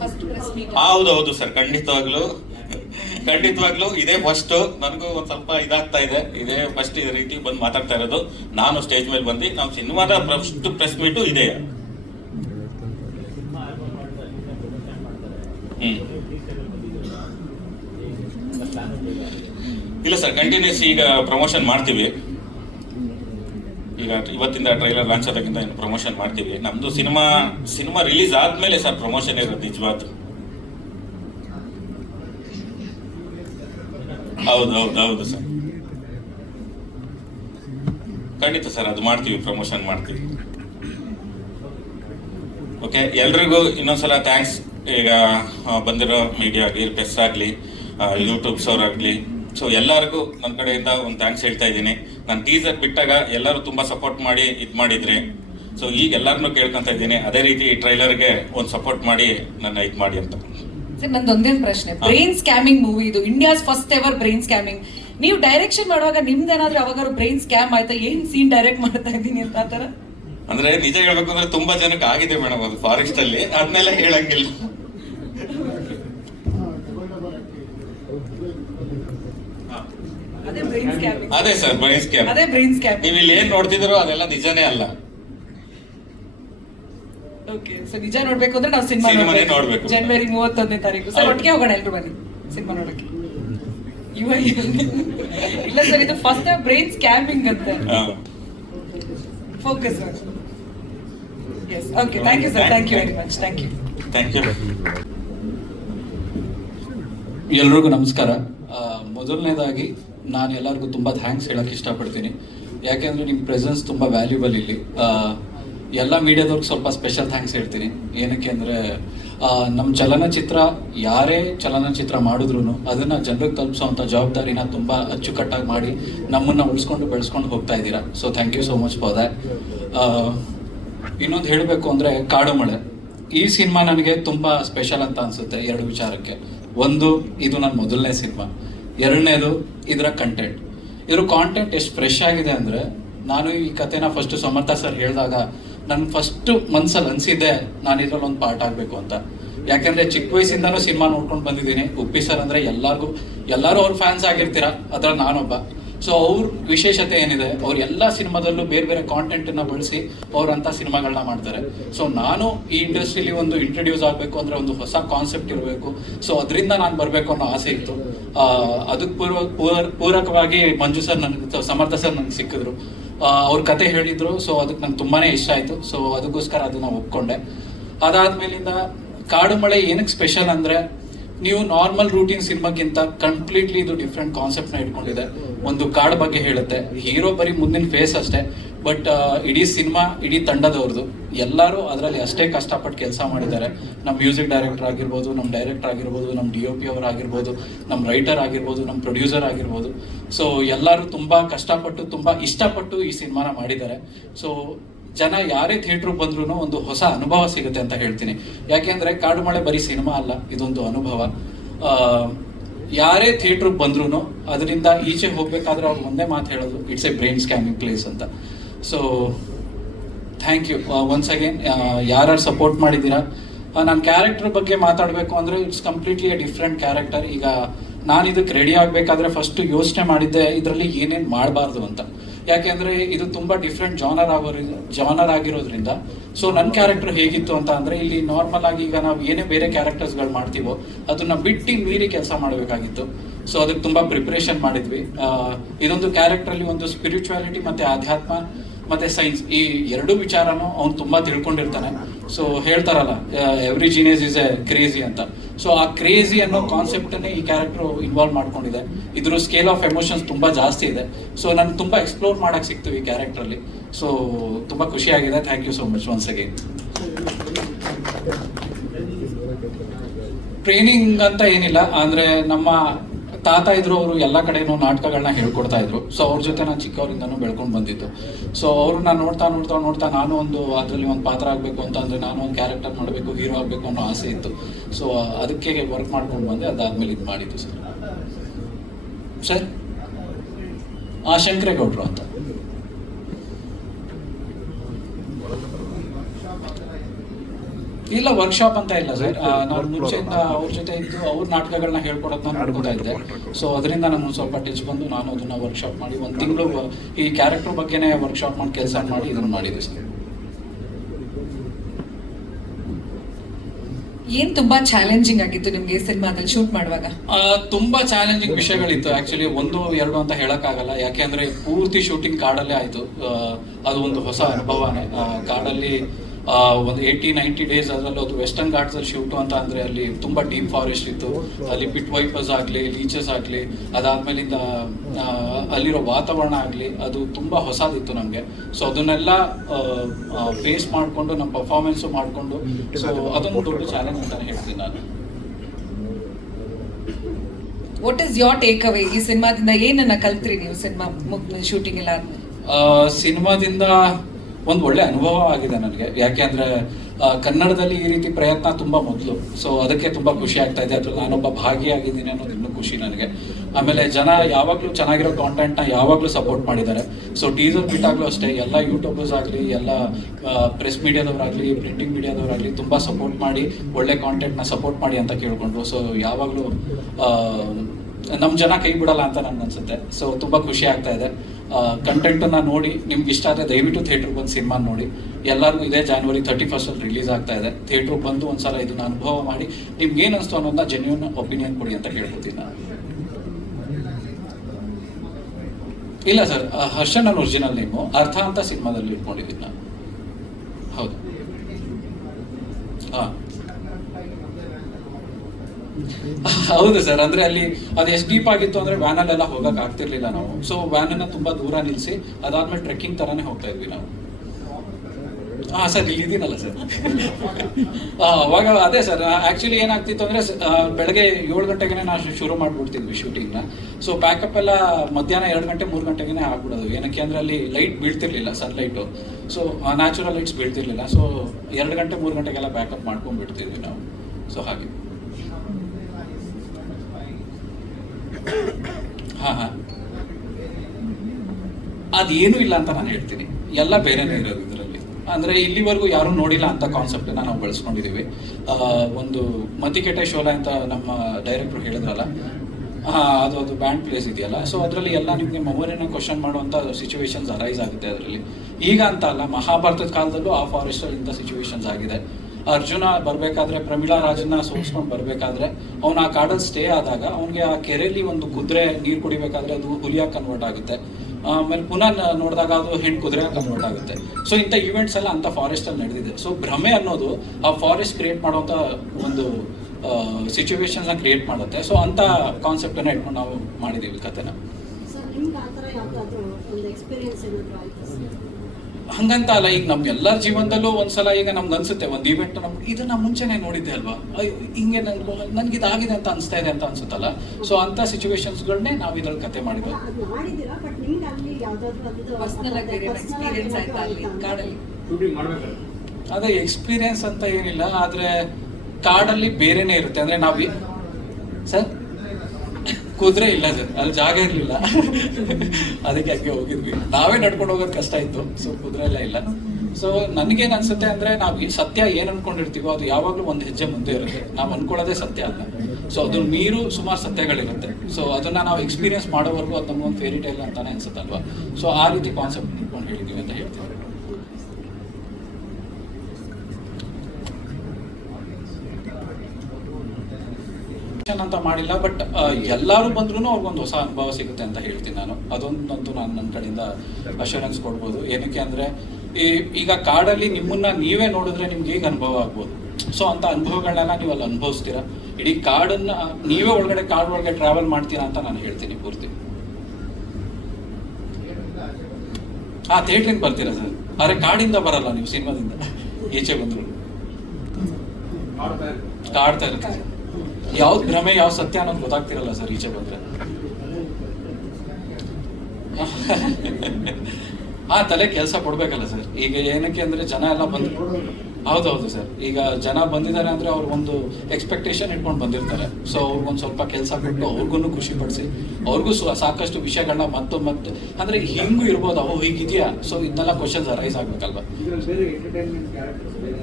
ಫಸ್ಟ್ ಹೌದು ಹೌದು ಸರ್ ಖಂಡಿತವಾಗ್ಲೂ ಖಂಡಿತವಾಗ್ಲೂ ಇದೇ ಫಸ್ಟ್ ನನಗೂ ಒಂದ್ ಸ್ವಲ್ಪ ಇದಾಗ್ತಾ ಇದೆ. ಇದೇ ಫಸ್ಟ್ ಇದೇ ರೀತಿ ಬಂದು ಮಾತಾಡ್ತಾ ಇರೋದು. ನಾನು ಸ್ಟೇಜ್ ಮೇಲೆ ಬಂದು, ನಾವು ಸಿನಿಮಾದ ಫಸ್ಟ್ ಪ್ರೆಸ್ ಮೀಟು ಇದೆ. ಇಲ್ಲ ಸರ್ ಕಂಟಿನ್ಯೂಸ್ ಈಗ ಪ್ರಮೋಷನ್ ಮಾಡ್ತೀವಿ. ಈಗ ಇವತ್ತಿಂದ ಟ್ರೈಲರ್ ಲಾಂಚ್ ಆದಾಗಿಂದ ಇನ್ನು ಪ್ರಮೋಷನ್ ಮಾಡ್ತೀವಿ. ನಮ್ದು ಸಿನಿಮಾ ಸಿನಿಮಾ ರಿಲೀಸ್ ಆದ್ಮೇಲೆ ಸರ್ ಪ್ರಮೋಷನ್ ಇರೋದು ನಿಜವಾದ ಹೌದು ಹೌದು ಹೌದು ಸರ್. ಖಂಡಿತ ಸರ್, ಅದು ಮಾಡ್ತೀವಿ ಪ್ರಮೋಷನ್ ಮಾಡ್ತೀವಿ. ಓಕೆ ಎಲ್ರಿಗೂ ಇನ್ನೊಂದ್ಸಲ ಥ್ಯಾಂಕ್ಸ್ ಈಗ ಬಂದಿರೋ ಮೀಡಿಯಾ ಆಗಲಿ ಪ್ರೆಸ್ ಆಗಲಿ ಯೂಟ್ಯೂಬ್ಸ್ ಅವರಾಗಲಿ ಸೊ ಎಲ್ಲರಿಗೂ ನನ್ನ ಕಡೆಯಿಂದ ಒಂದು ಥ್ಯಾಂಕ್ಸ್ ಹೇಳ್ತಾ ಇದ್ದೀನಿ. ನಾನು ಟೀಸರ್ ಬಿಟ್ಟಾಗ ಎಲ್ಲರೂ ತುಂಬ ಸಪೋರ್ಟ್ ಮಾಡಿ ಇದು ಮಾಡಿದ್ರಿ. ಸೊ ಈಗ ಎಲ್ಲರನ್ನೂ ಕೇಳ್ಕೊಂತ ಇದ್ದೀನಿ. ಅದೇ ರೀತಿ ಟ್ರೈಲರ್ಗೆ ಒಂದು ಸಪೋರ್ಟ್ ಮಾಡಿ ನನ್ನ ಇದು ಮಾಡಿ ಅಂತ. ಸರ್ ನಂದು ಒಂದೇನ್ ಪ್ರಶ್ನೆ. ಬ್ರೈನ್ ಸ್ಕ್ಯಾಮಿಂಗ್ ಮೂವಿ ಇದು India's first ever brain scamming ನೀವು ಡೈರೆಕ್ಷನ್ ಮಾಡುವಾಗ ನಿಮ್ದೇನಾದ್ರೂ ಅವಾಗ ಬ್ರೈನ್ ಸ್ಕ್ಯಾಮ್ ಆಯ್ತಾ? ಏನ್ ಸೀನ್ ಡೈರೆಕ್ಟ್ ಮಾಡ್ತಾ ಇದ್ದೀನಿ ಅಂತ ಆತರ ಅಂದ್ರೆ ನಿಜ ಹೇಳ್ಬೇಕು ಅಂದ್ರೆ ತುಂಬಾ ಜನಕ್ಕೆ ಆಗಿದೆ ಮೇಡಮ್ ಅದು ಫಾರೆಸ್ಟ್ ಅಲ್ಲಿ. ಅದ್ನೆಲ್ಲ ಹೇಳಂಗಿಲ್ಲ. ಅದೇ ಬ್ರೈನ್ ಸ್ಕ್ಯಾಮಿಂಗ್ ಅದೇ ಸರ್ ಬ್ರೈನ್ ಸ್ಕ್ಯಾಮ್ ಅದೇ ಬ್ರೈನ್ ಸ್ಕ್ಯಾಮಿಂಗ್ ನೀವು ಇಲ್ಲಿ ಏನ್ ನೋಡ್ತಿದ್ರು ಅದೆಲ್ಲ ನಿಜನೇ ಅಲ್ಲ. ಓಕೆ ಸರ್ ನಿಜ ನೋಡ್ಬೇಕು ಅಂದ್ರೆ ನಾವು ಸಿನಿಮಾ ಸಿನಿಮಾನೇ ನೋಡ್ಬೇಕು. ಜನವರಿ ಮೂವತ್ತೊಂದನೇ ತಾರೀಕು. ಸರ್ ಒಟ್ಟಿಗೆ ಹೋಗೋಣ ಎಲ್ರು ಬನ್ನಿ ಸಿನಿಮಾ ನೋಡಕ್ಕೆ. ಇವ ಇಲ್ಲ ಸರ್ ಇದು ಫಸ್ಟ್ ಬ್ರೈನ್ ಸ್ಕ್ಯಾಮಿಂಗ್ ಅಂತ. Focus yes okay thank you sir thank you very much thank you thank you ಎಲ್ರಿಗೂ ನಮಸ್ಕಾರ. ಮೊದಲನೇದಾಗಿ ನಾನು ಎಲ್ಲರಿಗೂ ತುಂಬ ಥ್ಯಾಂಕ್ಸ್ ಹೇಳಕ್ಕೆ ಇಷ್ಟಪಡ್ತೀನಿ. ಯಾಕೆಂದರೆ ನಿಮ್ಮ ಪ್ರೆಸೆನ್ಸ್ ತುಂಬ ವ್ಯಾಲ್ಯೂಬಲ್ ಇಲ್ಲಿ. ಎಲ್ಲ ಮೀಡಿಯಾದವ್ರಿಗೆ ಸ್ವಲ್ಪ ಸ್ಪೆಷಲ್ ಥ್ಯಾಂಕ್ಸ್ ಹೇಳ್ತೀನಿ. ಏನಕ್ಕೆ ಅಂದರೆ ನಮ್ಮ ಚಲನಚಿತ್ರ ಯಾರೇ ಚಲನಚಿತ್ರ ಮಾಡಿದ್ರು ಅದನ್ನು ಜನರಿಗೆ ತಲುಪಿಸೋವಂಥ ಜವಾಬ್ದಾರಿನ ತುಂಬ ಅಚ್ಚುಕಟ್ಟಾಗಿ ಮಾಡಿ ನಮ್ಮನ್ನು ಉಳಿಸ್ಕೊಂಡು ಬೆಳೆಸ್ಕೊಂಡು ಹೋಗ್ತಾ ಇದ್ದೀರಾ. So thank you so much for that ಇನ್ನೊಂದು ಹೇಳಬೇಕು ಅಂದರೆ ಕಾಡು ಮಳೆ ಈ ಸಿನಿಮಾ ನನಗೆ ತುಂಬ ಸ್ಪೆಷಲ್ ಅಂತ ಅನಿಸುತ್ತೆ ಎರಡು ವಿಚಾರಕ್ಕೆ. ಒಂದು, ಇದು ನನ್ನ ಮೊದಲನೇ ಸಿನಿಮಾ. ಎರಡನೇದು ಇದರ ಕಂಟೆಂಟ್ ಇದ್ರ ಕಾಂಟೆಂಟ್ ಎಷ್ಟು ಫ್ರೆಶ್ ಆಗಿದೆ ಅಂದರೆ, ನಾನು ಈ ಕಥೆನ ಫಸ್ಟ್ ಸಮರ್ಥ ಸರ್ ಹೇಳಿದಾಗ ನನ್ನ ಫಸ್ಟ್ ಮನ್ಸಲ್ಲಿ ಅನಿಸಿದ್ದೆ ನಾನು ಇದ್ರಲ್ಲಿ ಒಂದು ಪಾರ್ಟ್ ಆಗಬೇಕು ಅಂತ. ಯಾಕಂದ್ರೆ ಚಿಕ್ಕ ವಯಸ್ಸಿಂದನೂ ಸಿನಿಮಾ ನೋಡ್ಕೊಂಡು ಬಂದಿದ್ದೀನಿ. ಉಪ್ಪಿ ಸರ್ ಅಂದರೆ ಎಲ್ಲರಿಗೂ, ಎಲ್ಲರೂ ಅವ್ರ ಫ್ಯಾನ್ಸ್ ಆಗಿರ್ತೀರ? ಅದ್ರಲ್ಲಿ ನಾನೊಬ್ಬ. ಸೊ ಅವ್ರ ವಿಶೇಷತೆ ಏನಿದೆ, ಅವ್ರ ಎಲ್ಲ ಸಿನಿಮಾದಲ್ಲೂ ಬೇರೆ ಬೇರೆ ಕಾಂಟೆಂಟನ್ನು ಬಳಸಿ ಅವ್ರಂಥ ಸಿನಿಮಾಗಳನ್ನ ಮಾಡ್ತಾರೆ. ಸೊ ನಾನು ಈ ಇಂಡಸ್ಟ್ರಿಲಿ ಒಂದು ಇಂಟ್ರೊಡ್ಯೂಸ್ ಆಗಬೇಕು ಅಂದ್ರೆ ಒಂದು ಹೊಸ ಕಾನ್ಸೆಪ್ಟ್ ಇರಬೇಕು. ಸೊ ಅದರಿಂದ ನಾನು ಬರಬೇಕು ಅನ್ನೋ ಆಸೆ ಇತ್ತು. ಅದಕ್ಕೆ ಪೂರ್ವ, ಪೂರ- ಪೂರಕವಾಗಿ ಮಂಜು ಸರ್ ನನಗೆ, ಸಮರ್ಥ ಸರ್ ನನಗೆ ಸಿಕ್ಕಿದ್ರು. ಅವ್ರ ಕತೆ ಹೇಳಿದ್ರು. ಸೊ ಅದಕ್ಕೆ ನಂಗೆ ತುಂಬಾನೇ ಇಷ್ಟ ಆಯಿತು. ಸೊ ಅದಕ್ಕೋಸ್ಕರ ಅದನ್ನ ಒಪ್ಕೊಂಡೆ. ಅದಾದ್ಮೇಲಿಂದ ಕಾಡು ಮಳೆ ಏನಕ್ಕೆ ಸ್ಪೆಷಲ್ ಅಂದರೆ ನೀವು ನಾರ್ಮಲ್ ರೂಟೀನ್ ಸಿನಿಮಾಗಿಂತ ಕಂಪ್ಲೀಟ್ಲಿ ಇದು ಡಿಫ್ರೆಂಟ್ ಕಾನ್ಸೆಪ್ಟ್ನ ಇಟ್ಕೊಂಡಿದೆ. ಒಂದು ಕಾರ್ಡ್ ಬಗ್ಗೆ ಹೇಳುತ್ತೆ. ಹೀರೋ ಬರೀ ಮುಂದಿನ ಫೇಸ್ ಅಷ್ಟೇ. ಬಟ್ ಇಡೀ ಸಿನಿಮಾ, ಇಡೀ ತಂಡದವ್ರದ್ದು ಎಲ್ಲರೂ ಅದರಲ್ಲಿ ಅಷ್ಟೇ ಕಷ್ಟಪಟ್ಟು ಕೆಲಸ ಮಾಡಿದ್ದಾರೆ. ನಮ್ಮ ಮ್ಯೂಸಿಕ್ ಡೈರೆಕ್ಟರ್ ಆಗಿರ್ಬೋದು ನಮ್ಮ ಡೈರೆಕ್ಟರ್ ಆಗಿರ್ಬೋದು ನಮ್ಮ ಡಿ ಒ ಪಿ ಅವರು ಆಗಿರ್ಬೋದು ನಮ್ಮ ರೈಟರ್ ಆಗಿರ್ಬೋದು ನಮ್ಮ ಪ್ರೊಡ್ಯೂಸರ್ ಆಗಿರ್ಬೋದು. ಸೊ ಎಲ್ಲರೂ ತುಂಬ ಕಷ್ಟಪಟ್ಟು, ತುಂಬ ಇಷ್ಟಪಟ್ಟು ಈ ಸಿನಿಮಾನ ಮಾಡಿದ್ದಾರೆ. ಸೊ ಜನ ಯಾರೇ ಥಿಯೇಟರ್ ಬಂದ್ರೂ ಒಂದು ಹೊಸ ಅನುಭವ ಸಿಗುತ್ತೆ ಅಂತ ಹೇಳ್ತೀನಿ. ಯಾಕೆಂದ್ರೆ ಕಾಡು ಮಳೆ ಬರೀ ಸಿನಿಮಾ ಅಲ್ಲ, ಇದೊಂದು ಅನುಭವ. ಯಾರೇ ಥಿಯೇಟರ್ ಬಂದ್ರೂ ಅದರಿಂದ ಈಚೆ ಹೋಗ್ಬೇಕಾದ್ರೆ ಅವ್ರು ಒಂದೇ ಮಾತು ಹೇಳೋದು it's a brain scanning place ಅಂತ. So thank you once again ಯಾರ್ಯಾರು ಸಪೋರ್ಟ್ ಮಾಡಿದ್ದೀರಾ? ನನ್ನ ಕ್ಯಾರೆಕ್ಟರ್ ಬಗ್ಗೆ ಮಾತಾಡಬೇಕು ಅಂದರೆ it's completely a different character ಈಗ ನಾನು ಇದಕ್ಕೆ ರೆಡಿ ಆಗಬೇಕಾದ್ರೆ ಫಸ್ಟ್ ಯೋಚನೆ ಮಾಡಿದ್ದೆ, ಇದರಲ್ಲಿ ಏನೇನು ಮಾಡಬಾರ್ದು ಅಂತ. ಯಾಕೆಂದರೆ ಇದು ತುಂಬ ಡಿಫ್ರೆಂಟ್ ಜಾನರ್ ಆಗೋ ಜಾನರ್ ಆಗಿರೋದ್ರಿಂದ. ಸೊ ನನ್ನ ಕ್ಯಾರೆಕ್ಟರ್ ಹೇಗಿತ್ತು ಅಂತ ಅಂದರೆ ಇಲ್ಲಿ ನಾರ್ಮಲ್ ಆಗಿ ಈಗ ನಾವು ಏನೇ ಬೇರೆ ಕ್ಯಾರೆಕ್ಟರ್ಸ್ಗಳು ಮಾಡ್ತೀವೋ ಅದನ್ನ ಬಿಟ್ಟು ಮೀರಿ ಕೆಲಸ ಮಾಡಬೇಕಾಗಿತ್ತು. ಸೊ ಅದಕ್ಕೆ ತುಂಬ ಪ್ರಿಪ್ರೇಷನ್ ಮಾಡಿದ್ವಿ. ಇದೊಂದು ಕ್ಯಾರೆಕ್ಟ್ರಲ್ಲಿ ಒಂದು ಸ್ಪಿರಿಚುಯಾಲಿಟಿ ಮತ್ತು ಆಧ್ಯಾತ್ಮ ಮತ್ತೆ ಸೈನ್ಸ್ ಈ ಎರಡು ವಿಚಾರನೂ ಅವ್ನು ತುಂಬಾ ತಿಳ್ಕೊಂಡಿರ್ತಾನೆ. ಸೊ ಹೇಳ್ತಾರಲ್ಲ every genius is a crazy ಅಂತ. ಸೊ ಆ ಕ್ರೇಜಿ ಅನ್ನೋ ಕಾನ್ಸೆಪ್ಟ್ ಈ ಕ್ಯಾರೆಕ್ಟರ್ ಇನ್ವಾಲ್ವ್ ಮಾಡ್ಕೊಂಡಿದೆ. ಇದ್ರ ಸ್ಕೇಲ್ ಆಫ್ ಎಮೋಷನ್ಸ್ ತುಂಬಾ ಜಾಸ್ತಿ ಇದೆ. ಸೊ ನನ್ಗೆ ತುಂಬಾ ಎಕ್ಸ್ಪ್ಲೋರ್ ಮಾಡಕ್ ಸಿಕ್ತು ಈ ಕ್ಯಾರೆಕ್ಟ್ರಲ್ಲಿ ಸೊ ತುಂಬಾ ಖುಷಿಯಾಗಿದೆ thank you so much once again training ಅಂತ ಏನಿಲ್ಲ. ಅಂದ್ರೆ ನಮ್ಮ ತಾತ ಇದ್ರು ಅವರು ಎಲ್ಲ ಕಡೆನೂ ನಾಟಕಗಳನ್ನ ಹೇಳ್ಕೊಡ್ತಾ ಇದ್ರು. ಸೊ ಅವ್ರ ಜೊತೆ ನಾನು ಚಿಕ್ಕವರಿಂದನೂ ಬೆಳ್ಕೊಂಡು ಬಂದಿದ್ದು. ಸೊ ಅವ್ರನ್ನ ನೋಡ್ತಾ ನೋಡ್ತಾ ನೋಡ್ತಾ ನಾನು ಒಂದು ಅದರಲ್ಲಿ ಒಂದು ಪಾತ್ರ ಆಗಬೇಕು ಅಂತ ನಾನು ಒಂದು ಕ್ಯಾರೆಕ್ಟರ್ ಮಾಡಬೇಕು ಹೀರೋ ಆಗಬೇಕು ಅನ್ನೋ ಆಸೆ ಇತ್ತು. ಸೊ ಅದಕ್ಕೆ ವರ್ಕ್ ಮಾಡ್ಕೊಂಡು ಬಂದೆ, ಅದಾದ್ಮೇಲೆ ಇದು ಮಾಡಿದ್ದು ಸರ್. ಸರ್? ಆ ಶಂಕರೇಗೌಡರು ಅಂತ. ಇಲ್ಲ ವರ್ಕ್ಶಾಪ್ ಅಂತ ಇಲ್ಲ ಸರ್ ನಾನು ಮುಂಚೆಯಿಂದ ಅವ್ರ ಜೊತೆ ಇದ್ದು ಅವ್ರ ನಾಟಕಗಳನ್ನ ಹೇಳ್ಕೊಡೋದನ್ನ ನೋಡ್ಕೊತಾ ಇದ್ದೆ. ಸೊ ಅದರಿಂದ ನಾನು ಸ್ವಲ್ಪ ಟಿಚ್ ಬಂದು ನಾನು ಅದನ್ನ ವರ್ಕ್ಶಾಪ್ ಮಾಡಿ ಒಂದು ತಿಂಗಳು ಈ ಕ್ಯಾರೆಕ್ಟರ್ ಬಗ್ಗೆನೇ ವರ್ಕ್ಶಾಪ್ ಮಾಡಿ ಕೆಲಸ ಮಾಡಿ ಇದನ್ನು ಮಾಡಿದ್ವಿ ಸರ್ ಏನ್ ತುಂಬಾ ಚಾಲೆಂಜಿಂಗ್ ಆಗಿತ್ತು ನಿಮ್ಗೆ ಸಿನಿಮಾದಲ್ಲಿ ಶೂಟ್ ಮಾಡುವಾಗ? ಆ, ತುಂಬಾ ಚಾಲೆಂಜಿಂಗ್ ವಿಷಯಗಳಿತ್ತು. ಆಕ್ಚುಲಿ ಒಂದು ಎರಡು ಅಂತ ಹೇಳಕ್ಕಾಗಲ್ಲ. ಯಾಕೆಂದ್ರೆ ಪೂರ್ತಿ ಶೂಟಿಂಗ್ ಕಾಡಲ್ಲೇ ಆಯ್ತು. ಅದು ಒಂದು ಹೊಸ ಅನುಭವನೇ. ಆ, ಕಾಡಲ್ಲಿ ಒಂದು ಏಯ್ಟಿ ನೈಂಟಿ ಡೇಸ್ ಅದರಲ್ಲಿ ಅದು ವೆಸ್ಟರ್ನ್ ಘಾಟ್ಸ್ ಅಲ್ಲಿ ಶೂಟ್ ಅಂತ ಅಂದ್ರೆ ಅಲ್ಲಿ ತುಂಬಾ ಡೀಪ್ ಫಾರೆಸ್ಟ್ ಇತ್ತು. ಅಲ್ಲಿ ಪಿಟ್ ವೈಪರ್ಸ್ ಆಗ್ಲಿ ಲೀಚಸ್ ಆಗ್ಲಿ ಅದಾದ್ಮೇಲಿಂದ ಅಲ್ಲಿರೋ ವಾತಾವರಣ ಆಗ್ಲಿ ಅದು ತುಂಬಾ ಹೊಸದಿತ್ತು ನಮ್ಗೆ. ಸೊ ಅದನ್ನೆಲ್ಲ ಫೇಸ್ ಮಾಡ್ಕೊಂಡು ನಮ್ಮ ಪರ್ಫಾರ್ಮೆನ್ಸ್ ಮಾಡ್ಕೊಂಡು ಸೊ ಅದೊಂದು ದೊಡ್ಡ ಚಾಲೆಂಜ್ ಅಂತಲೇ ಹೇಳ್ತೀನಿ ನಾನು. What is your takeaway ಈ ಸಿನಿಮಾದಿಂದ ಏನನ್ನ ಕಲ್ತ್ರಿ ನೀವು ಸಿನಿಮಾ ಶೂಟಿಂಗ್ ಎಲ್ಲ ಸಿನಿಮಾದಿಂದ ಒಂದು ಒಳ್ಳೆ ಅನುಭವ ಆಗಿದೆ ನನಗೆ. ಯಾಕೆಂದ್ರೆ ಅಂದರೆ ಕನ್ನಡದಲ್ಲಿ ಈ ರೀತಿ ಪ್ರಯತ್ನ ತುಂಬಾ ಮೊದಲು. ಸೊ ಅದಕ್ಕೆ ತುಂಬಾ ಖುಷಿ ಆಗ್ತಾ ಇದೆ. ಅದ್ರಲ್ಲಿ ನಾನೊಬ್ಬ ಭಾಗಿಯಾಗಿದ್ದೀನಿ ಅನ್ನೋದು ಇನ್ನೂ ಖುಷಿ ನನಗೆ. ಆಮೇಲೆ ಜನ ಯಾವಾಗಲೂ ಚೆನ್ನಾಗಿರೋ ಕಾಂಟೆಂಟ್ನ ಯಾವಾಗಲೂ ಸಪೋರ್ಟ್ ಮಾಡಿದ್ದಾರೆ. ಸೊ ಟೀಸರ್ ಬಿಟ್ಟಾಗಲೂ ಅಷ್ಟೇ. ಎಲ್ಲ ಯೂಟ್ಯೂಬರ್ಸ್ ಆಗಲಿ, ಎಲ್ಲ ಪ್ರೆಸ್ ಮೀಡಿಯಾದವರಾಗಲಿ ಪ್ರಿಂಟಿಂಗ್ ಮೀಡಿಯಾದವರಾಗಲಿ ತುಂಬ ಸಪೋರ್ಟ್ ಮಾಡಿ, ಒಳ್ಳೆ ಕಾಂಟೆಂಟ್ನ ಸಪೋರ್ಟ್ ಮಾಡಿ ಅಂತ ಕೇಳಿಕೊಂಡ್ರು. ಸೊ ಯಾವಾಗಲೂ ನಮ್ಮ ಜನ ಕೈ ಬಿಡಲ್ಲ ಅಂತ ನನ್ಗೆ ಅನ್ಸುತ್ತೆ ಸೊ ತುಂಬ ಖುಷಿ ಆಗ್ತಾ ಇದೆ. ಕಂಟೆಂಟನ್ನು ನೋಡಿ, ನಿಮ್ಗೆ ಇಷ್ಟ ಆದರೆ ದಯವಿಟ್ಟು ಥಿಯೇಟರ್ ಬಂದು ಸಿನಿಮಾ ನೋಡಿ. ಎಲ್ಲರಿಗೂ ಇದೇ ಜಾನ್ವರಿ ತರ್ಟಿ ಫಸ್ಟಲ್ಲಿ ರಿಲೀಸ್ ಆಗ್ತಾ ಇದೆ. ಥಿಯೇಟ್ರಿಗೆ ಬಂದು ಒಂದ್ಸಲ ಇದನ್ನ ಅನುಭವ ಮಾಡಿ. ನಿಮ್ಗೆ ಏನು ಅನಿಸ್ತು ಅನ್ನೋದನ್ನ ಜೆನ್ಯೂನ್ ಒಪಿನಿಯನ್ ಕೊಡಿ ಅಂತ ಕೇಳ್ಕೊತೀನಿ ಇಲ್ಲ ಸರ್ ಹರ್ಷ ಅನ್ ಒರಿಜಿನಲ್ ನೇಮು ಅರ್ಥ ಅಂತ ಸಿನಿಮಾದಲ್ಲಿ ಇಟ್ಕೊಂಡಿದ್ದೀನಿ ನಾನು. ಹೌದು. ಹಾಂ. ಹೌದು ಸರ್, ಅಂದ್ರೆ ಅಲ್ಲಿ ಅದು ಎಷ್ಟು ಡೀಪ್ ಆಗಿತ್ತು ಅಂದ್ರೆ ವ್ಯಾನ್ ಅಲ್ಲೆಲ್ಲ ಹೋಗಕ್ ಆಗ್ತಿರ್ಲಿಲ್ಲ ನಾವು. ಸೊ ವ್ಯಾನ್ ಅನ್ನ ತುಂಬಾ ದೂರ ನಿಲ್ಸಿ, ಅದಾದ್ಮೇಲೆ ಟ್ರೆಕ್ಕಿಂಗ್ ತರಾನೇ ಹೋಗ್ತಾ ಇದ್ವಿ ನಾವು. ಹಾ, ಸರ್ ಇಲ್ಲಿದ್ದೀನಲ್ಲ ಸರ್. ಅವಾಗ ಅದೇ ಸರ್ ಆಕ್ಚುಲಿ ಏನಾಗ್ತಿತ್ತು ಅಂದ್ರೆ ಬೆಳಗ್ಗೆ ಏಳು ಗಂಟೆಗೆ ನಾವು ಶುರು ಮಾಡ್ಬಿಡ್ತಿದ್ವಿ ಶೂಟಿಂಗ್ನ ಸೊ ಪ್ಯಾಕಪ್ ಎಲ್ಲ ಮಧ್ಯಾಹ್ನ ಎರಡು ಗಂಟೆ, ಮೂರು ಗಂಟೆಗೆ ಆಗ್ಬಿಡೋದು. ಏನಕ್ಕೆ ಅಂದ್ರೆ ಅಲ್ಲಿ ಲೈಟ್ ಬೀಳ್ತಿರ್ಲಿಲ್ಲ ಸನ್ಲೈಟು ಸೊ ನ್ಯಾಚುರಲ್ ಲೈಟ್ಸ್ ಬೀಳ್ತಿರ್ಲಿಲ್ಲ. ಸೊ ಎರಡು ಗಂಟೆ, ಮೂರು ಗಂಟೆಗೆಲ್ಲ ಪ್ಯಾಕಪ್ ಮಾಡ್ಕೊಂಡ್ಬಿಡ್ತಿದ್ವಿ ನಾವು. ಸೊ ಹಾಗೆ. ಹಾ ಅದೇನು ಇಲ್ಲ ಅಂತ ನಾನು ಹೇಳ್ತೀನಿ. ಎಲ್ಲ ಬೇರೆನೇ ಇರೋದು ಇದರಲ್ಲಿ. ಅಂದ್ರೆ ಇಲ್ಲಿವರೆಗೂ ಯಾರು ನೋಡಿಲ್ಲ ಅಂತ ಕಾನ್ಸೆಪ್ಟ್ ನಾವು ಬಳಸ್ಕೊಂಡಿದೀವಿ ಆ, ಒಂದು ಮತಿಕೆಟೆ ಶೋಲ ಅಂತ ನಮ್ಮ ಡೈರೆಕ್ಟರ್ ಹೇಳಿದ್ರಲ್ಲ ಹಾ ಅದು ಅದು ಬ್ಯಾಂಡ್ ಪ್ಲೇಸ್ ಇದೆಯಲ್ಲ. ಸೊ ಅದರಲ್ಲಿ ಎಲ್ಲ ನಿಮಗೆ ಮೆಮೊರಿನ ಕ್ವಶನ್ ಮಾಡುವಂಥ ಸಿಚುವೇಶನ್ಸ್ ಅರೈಸ್ ಆಗುತ್ತೆ ಅದರಲ್ಲಿ. ಈಗ ಅಂತ ಅಲ್ಲ ಮಹಾಭಾರತದ ಕಾಲದಲ್ಲೂ ಆ ಫಾರೆಸ್ಟಲ್ಲಿ ಇಂಥ ಸಿಚುವೇಶನ್ಸ್ ಆಗಿದೆ. ಅರ್ಜುನ ಬರಬೇಕಾದ್ರೆ ಪ್ರಮೀಳಾ ರಾಜನ್ನ ಸೋಲ್ಸ್ಕೊಂಡು ಬರಬೇಕಾದ್ರೆ ಅವ್ನು ಆ ಕಾಡಲ್ಲಿ ಸ್ಟೇ ಆದಾಗ ಅವನಿಗೆ ಆ ಕೆರೆಯಲ್ಲಿ ಒಂದು ಕುದುರೆ ನೀರು ಕುಡಿಬೇಕಾದ್ರೆ ಅದು ಹುಲಿಯಾಗಿ ಕನ್ವರ್ಟ್ ಆಗುತ್ತೆ. ಆಮೇಲೆ ಪುನಃ ನೋಡಿದಾಗ ಅದು ಹೆಣ್ಣು ಕುದುರೆ ಕನ್ವರ್ಟ್ ಆಗುತ್ತೆ. ಸೊ ಇಂಥ ಈವೆಂಟ್ಸ್ ಎಲ್ಲ ಅಂತ ಫಾರೆಸ್ಟ್ ಅಲ್ಲಿ ನಡೆದಿದೆ. ಸೊ ಭ್ರಮೆ ಅನ್ನೋದು ಆ ಫಾರೆಸ್ಟ್ ಕ್ರಿಯೇಟ್ ಮಾಡುವಂಥ ಒಂದು ಸಿಚುವೇಶನ್ ಕ್ರಿಯೇಟ್ ಮಾಡುತ್ತೆ. ಸೊ ಅಂತ ಕಾನ್ಸೆಪ್ಟ್ ಅನ್ನ ಇಟ್ಕೊಂಡು ನಾವು ಮಾಡಿದೀವಿ ಕತೆನ ಹಂಗಂತ ಅಲ್ಲ ಈಗ ನಮ್ ಎಲ್ಲರ ಜೀವನದಲ್ಲೂ ಒಂದ್ಸಲ ಈಗ ನಮ್ಗೆ ಅನ್ಸುತ್ತೆ ಒಂದು ಇವೆಂಟ್ ನಮ್ ನಾ ಮುಂಚೆನೆ ನೋಡಿದ್ದೆ ಅಲ್ವಾ? ಅಯ್ಯೋ ಹಿಂಗೆ ನನ್ಗೆ ನನ್ಗೆ ಇದಾಗಿದೆ ಅಂತ ಅನ್ಸ್ತಾ ಇದೆ ಅಂತ ಅನ್ಸುತ್ತಲ್ಲ? ಸೊ ಅಂತ ಸಿಚುವೇಶನ್ಸ್ಗಳನ್ನೇ ನಾವು ಇದ್ರಲ್ಲಿ ಕತೆ ಮಾಡಿದ್ವಿ ಅದೇ ಎಕ್ಸ್ಪೀರಿಯನ್ಸ್ ಅಂತ ಏನಿಲ್ಲ ಆದ್ರೆ ಕಾಡಲ್ಲಿ ಬೇರೆನೆ ಇರುತ್ತೆ. ಅಂದ್ರೆ ನಾವಿ ಸರ್ ಕುದುರೆ ಇಲ್ಲ ಸರ್. ಅಲ್ಲಿ ಜಾಗ ಇರಲಿಲ್ಲ. ಅದಕ್ಕೆ ಹಂಗೆ ಹೋಗಿದ್ವಿ. ನಾವೇ ನಡ್ಕೊಂಡು ಹೋಗೋದು ಕಷ್ಟ ಇತ್ತು. ಸೊ ಕುದುರೆ ಎಲ್ಲ ಇಲ್ಲ. ಸೊ ನನಗೇನು ಅನ್ಸುತ್ತೆ ಅಂದ್ರೆ ನಾವು ಸತ್ಯ ಏನ್ ಅನ್ಕೊಂಡಿರ್ತೀವೋ ಅದು ಯಾವಾಗಲೂ ಒಂದು ಹೆಜ್ಜೆ ಮುಂದೆ ಇರುತ್ತೆ. ನಾವು ಅನ್ಕೊಳ್ಳೋದೇ ಸತ್ಯ ಅಲ್ಲ. ಸೊ ಅದು ಮೀರು ಸುಮಾರು ಸತ್ಯಗಳಿರುತ್ತೆ. ಸೊ ಅದನ್ನ ನಾವು ಎಕ್ಸ್ಪೀರಿಯನ್ಸ್ ಮಾಡೋವರೆಗೂ ಅದು ನಮ್ಗೊಂದು ಫೇರಿ ಟೈಲ್ ಅಂತಾನೆ ಅನ್ಸುತ್ತಲ್ವಾ? ಸೊ ಆ ರೀತಿ ಕಾನ್ಸೆಪ್ಟ್ ಇಟ್ಕೊಂಡು ಹೇಳಿದೀವಿ ಅಂತ ಹೇಳ್ತೀವಿ ಅಂತ ಮಾಡಿಲ್ಲ ಬಟ್ ಎಲ್ಲರೂ ಬಂದ್ರೂ ಅವ್ರಿಗೊಂದು ಹೊಸ ಅನುಭವ ಸಿಗುತ್ತೆ ಅಂತ ಹೇಳ್ತೀನಿ ನಾನು. ಅದೊಂದಂತೂ ನಾನು ನನ್ನ ಕಡೆಯಿಂದ ಅಶ್ಯೂರೆನ್ಸ್ ಕೊಡ್ಬೋದು. ಏನಕ್ಕೆ ಅಂದ್ರೆ, ಈ, ಈಗ ಕಾಡಲ್ಲಿ ನಿಮ್ಮನ್ನ ನೀವೇ ನೋಡಿದ್ರೆ ನಿಮ್ಗೆ ಈಗ ಅನುಭವ ಆಗ್ಬೋದು? ಸೊ ಅಂತ ಅನುಭವಗಳನ್ನೆಲ್ಲ ನೀವು ಅಲ್ಲಿ ಅನುಭವಿಸ್ತೀರಾ? ಇಡೀ ಕಾಡನ್ನ, ನೀವೇ ಒಳಗಡೆ ಕಾಡ್ ಒಳಗೆ ಟ್ರಾವೆಲ್ ಮಾಡ್ತೀರಾ ಅಂತ ನಾನು ಹೇಳ್ತೀನಿ ಪೂರ್ತಿ. ಆ ಥಿಯೇಟ್ರಿಂದ ಬರ್ತೀರಾ ಸರ್? ಅರೆ, ಕಾಡಿಂದ ಬರಲ್ಲ ನೀವು, ಸಿನಿಮಾದಿಂದ. ಈಚೆ ಬಂದ್ರು ಕಾಡ್ತಾ ಇರುತ್ತೆ ಯಾವ್ದು ಭ್ರಮೆ ಯಾವ ಸತ್ಯ ಅನ್ನೋದು ಗೊತ್ತಾಗ್ತಿರಲ್ಲ ಸರ್ ಈಚೆ ಬಂದ್ರೆ. ಆ ತಲೆ ಕೆಲಸ ಕೊಡ್ಬೇಕಲ್ಲ ಸರ್. ಈಗ ಏನಕ್ಕೆ ಅಂದ್ರೆ ಜನ ಎಲ್ಲ ಬಂದ್ ಹೌದೌದು ಸರ್. ಈಗ ಜನ ಬಂದಿದ್ದಾರೆ ಅಂದ್ರೆ ಅವ್ರಿಗೊಂದು ಎಕ್ಸ್ಪೆಕ್ಟೇಷನ್ ಇಟ್ಕೊಂಡು ಬಂದಿರ್ತಾರೆ. ಸೊ ಅವ್ರಿಗೊಂದು ಸ್ವಲ್ಪ ಕೆಲಸ ಬಿಟ್ಟು ಅವ್ರಿಗೂ ಖುಷಿ ಪಡಿಸಿ. ಅವ್ರಿಗೂ ಸಾಕಷ್ಟು ವಿಷಯಗಳನ್ನ ಮತ್ತು ಮತ್ತೆ ಅಂದ್ರೆ ಹಿಂಗೂ ಇರ್ಬೋದು, ಅವು ಹೀಗಿದೆಯಾ? ಸೊ ಇದನ್ನೆಲ್ಲ ಕ್ವಶನ್ಸ್ ಅರೈಸ್ ಆಗ್ಬೇಕಲ್ವಾ ಇದ್ರಲ್ಲಿ ಬೇರೆ ಎಂಟರ್ಟೈನ್ಮೆಂಟ್ ಕ್ಯಾರೆಕ್ಟರ್ಸ್ ಬೇರೆ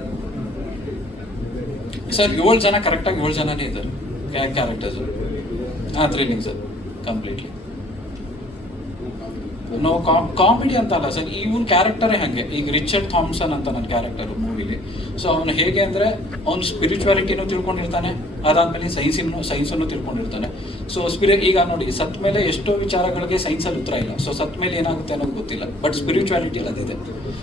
ಸರ್ ಏಳು ಜನ ಕರೆಕ್ಟಾಗಿ ಏಳು ಜನನೇ ಇದ್ದಾರೆ. ಕ್ಯಾರೆಕ್ಟರ್ಸ್ ಹಾಂ ತ್ರೀ ಸರ್ ಕಂಪ್ಲೀಟ್ಲಿ ನಾವು ಕಾಮಿಡಿ ಅಂತ ಅಲ್ಲ ಸರ್, ಇವನ್ ಕ್ಯಾರೆಕ್ಟರೇ ಹಾಗೆ. ಈಗ ರಿಚರ್ಡ್ ಥಾಮ್ಸನ್ ಅಂತ ನನ್ನ ಕ್ಯಾರೆಕ್ಟರ್ ಮೂವಿಲಿ. ಸೊ ಅವನು ಹೇಗೆ ಅಂದ್ರೆ, ಅವ್ನು ಸ್ಪಿರಿಚುವಾಲಿಟಿನೂ ತಿಳ್ಕೊಂಡಿರ್ತಾನೆ, ಅದಾದ್ಮೇಲೆ ಸೈನ್ಸಿನ ಸೈನ್ಸನ್ನು ತಿಳ್ಕೊಂಡಿರ್ತಾನೆ. ಸೊ ಸ್ಪಿರಿ ಈಗ ನೋಡಿ, ಸತ್ ಮೇಲೆ ಎಷ್ಟೋ ವಿಚಾರಗಳಿಗೆ ಸೈನ್ಸಲ್ಲಿ ಉತ್ತರ ಇಲ್ಲ. ಸೊ ಸತ್ ಮೇಲೆ ಏನಾಗುತ್ತೆ ಅನ್ನೋದು ಗೊತ್ತಿಲ್ಲ. ಬಟ್ ಸ್ಪಿರಿಚುವಾಲಿಟಿ ಅದಿದೆ.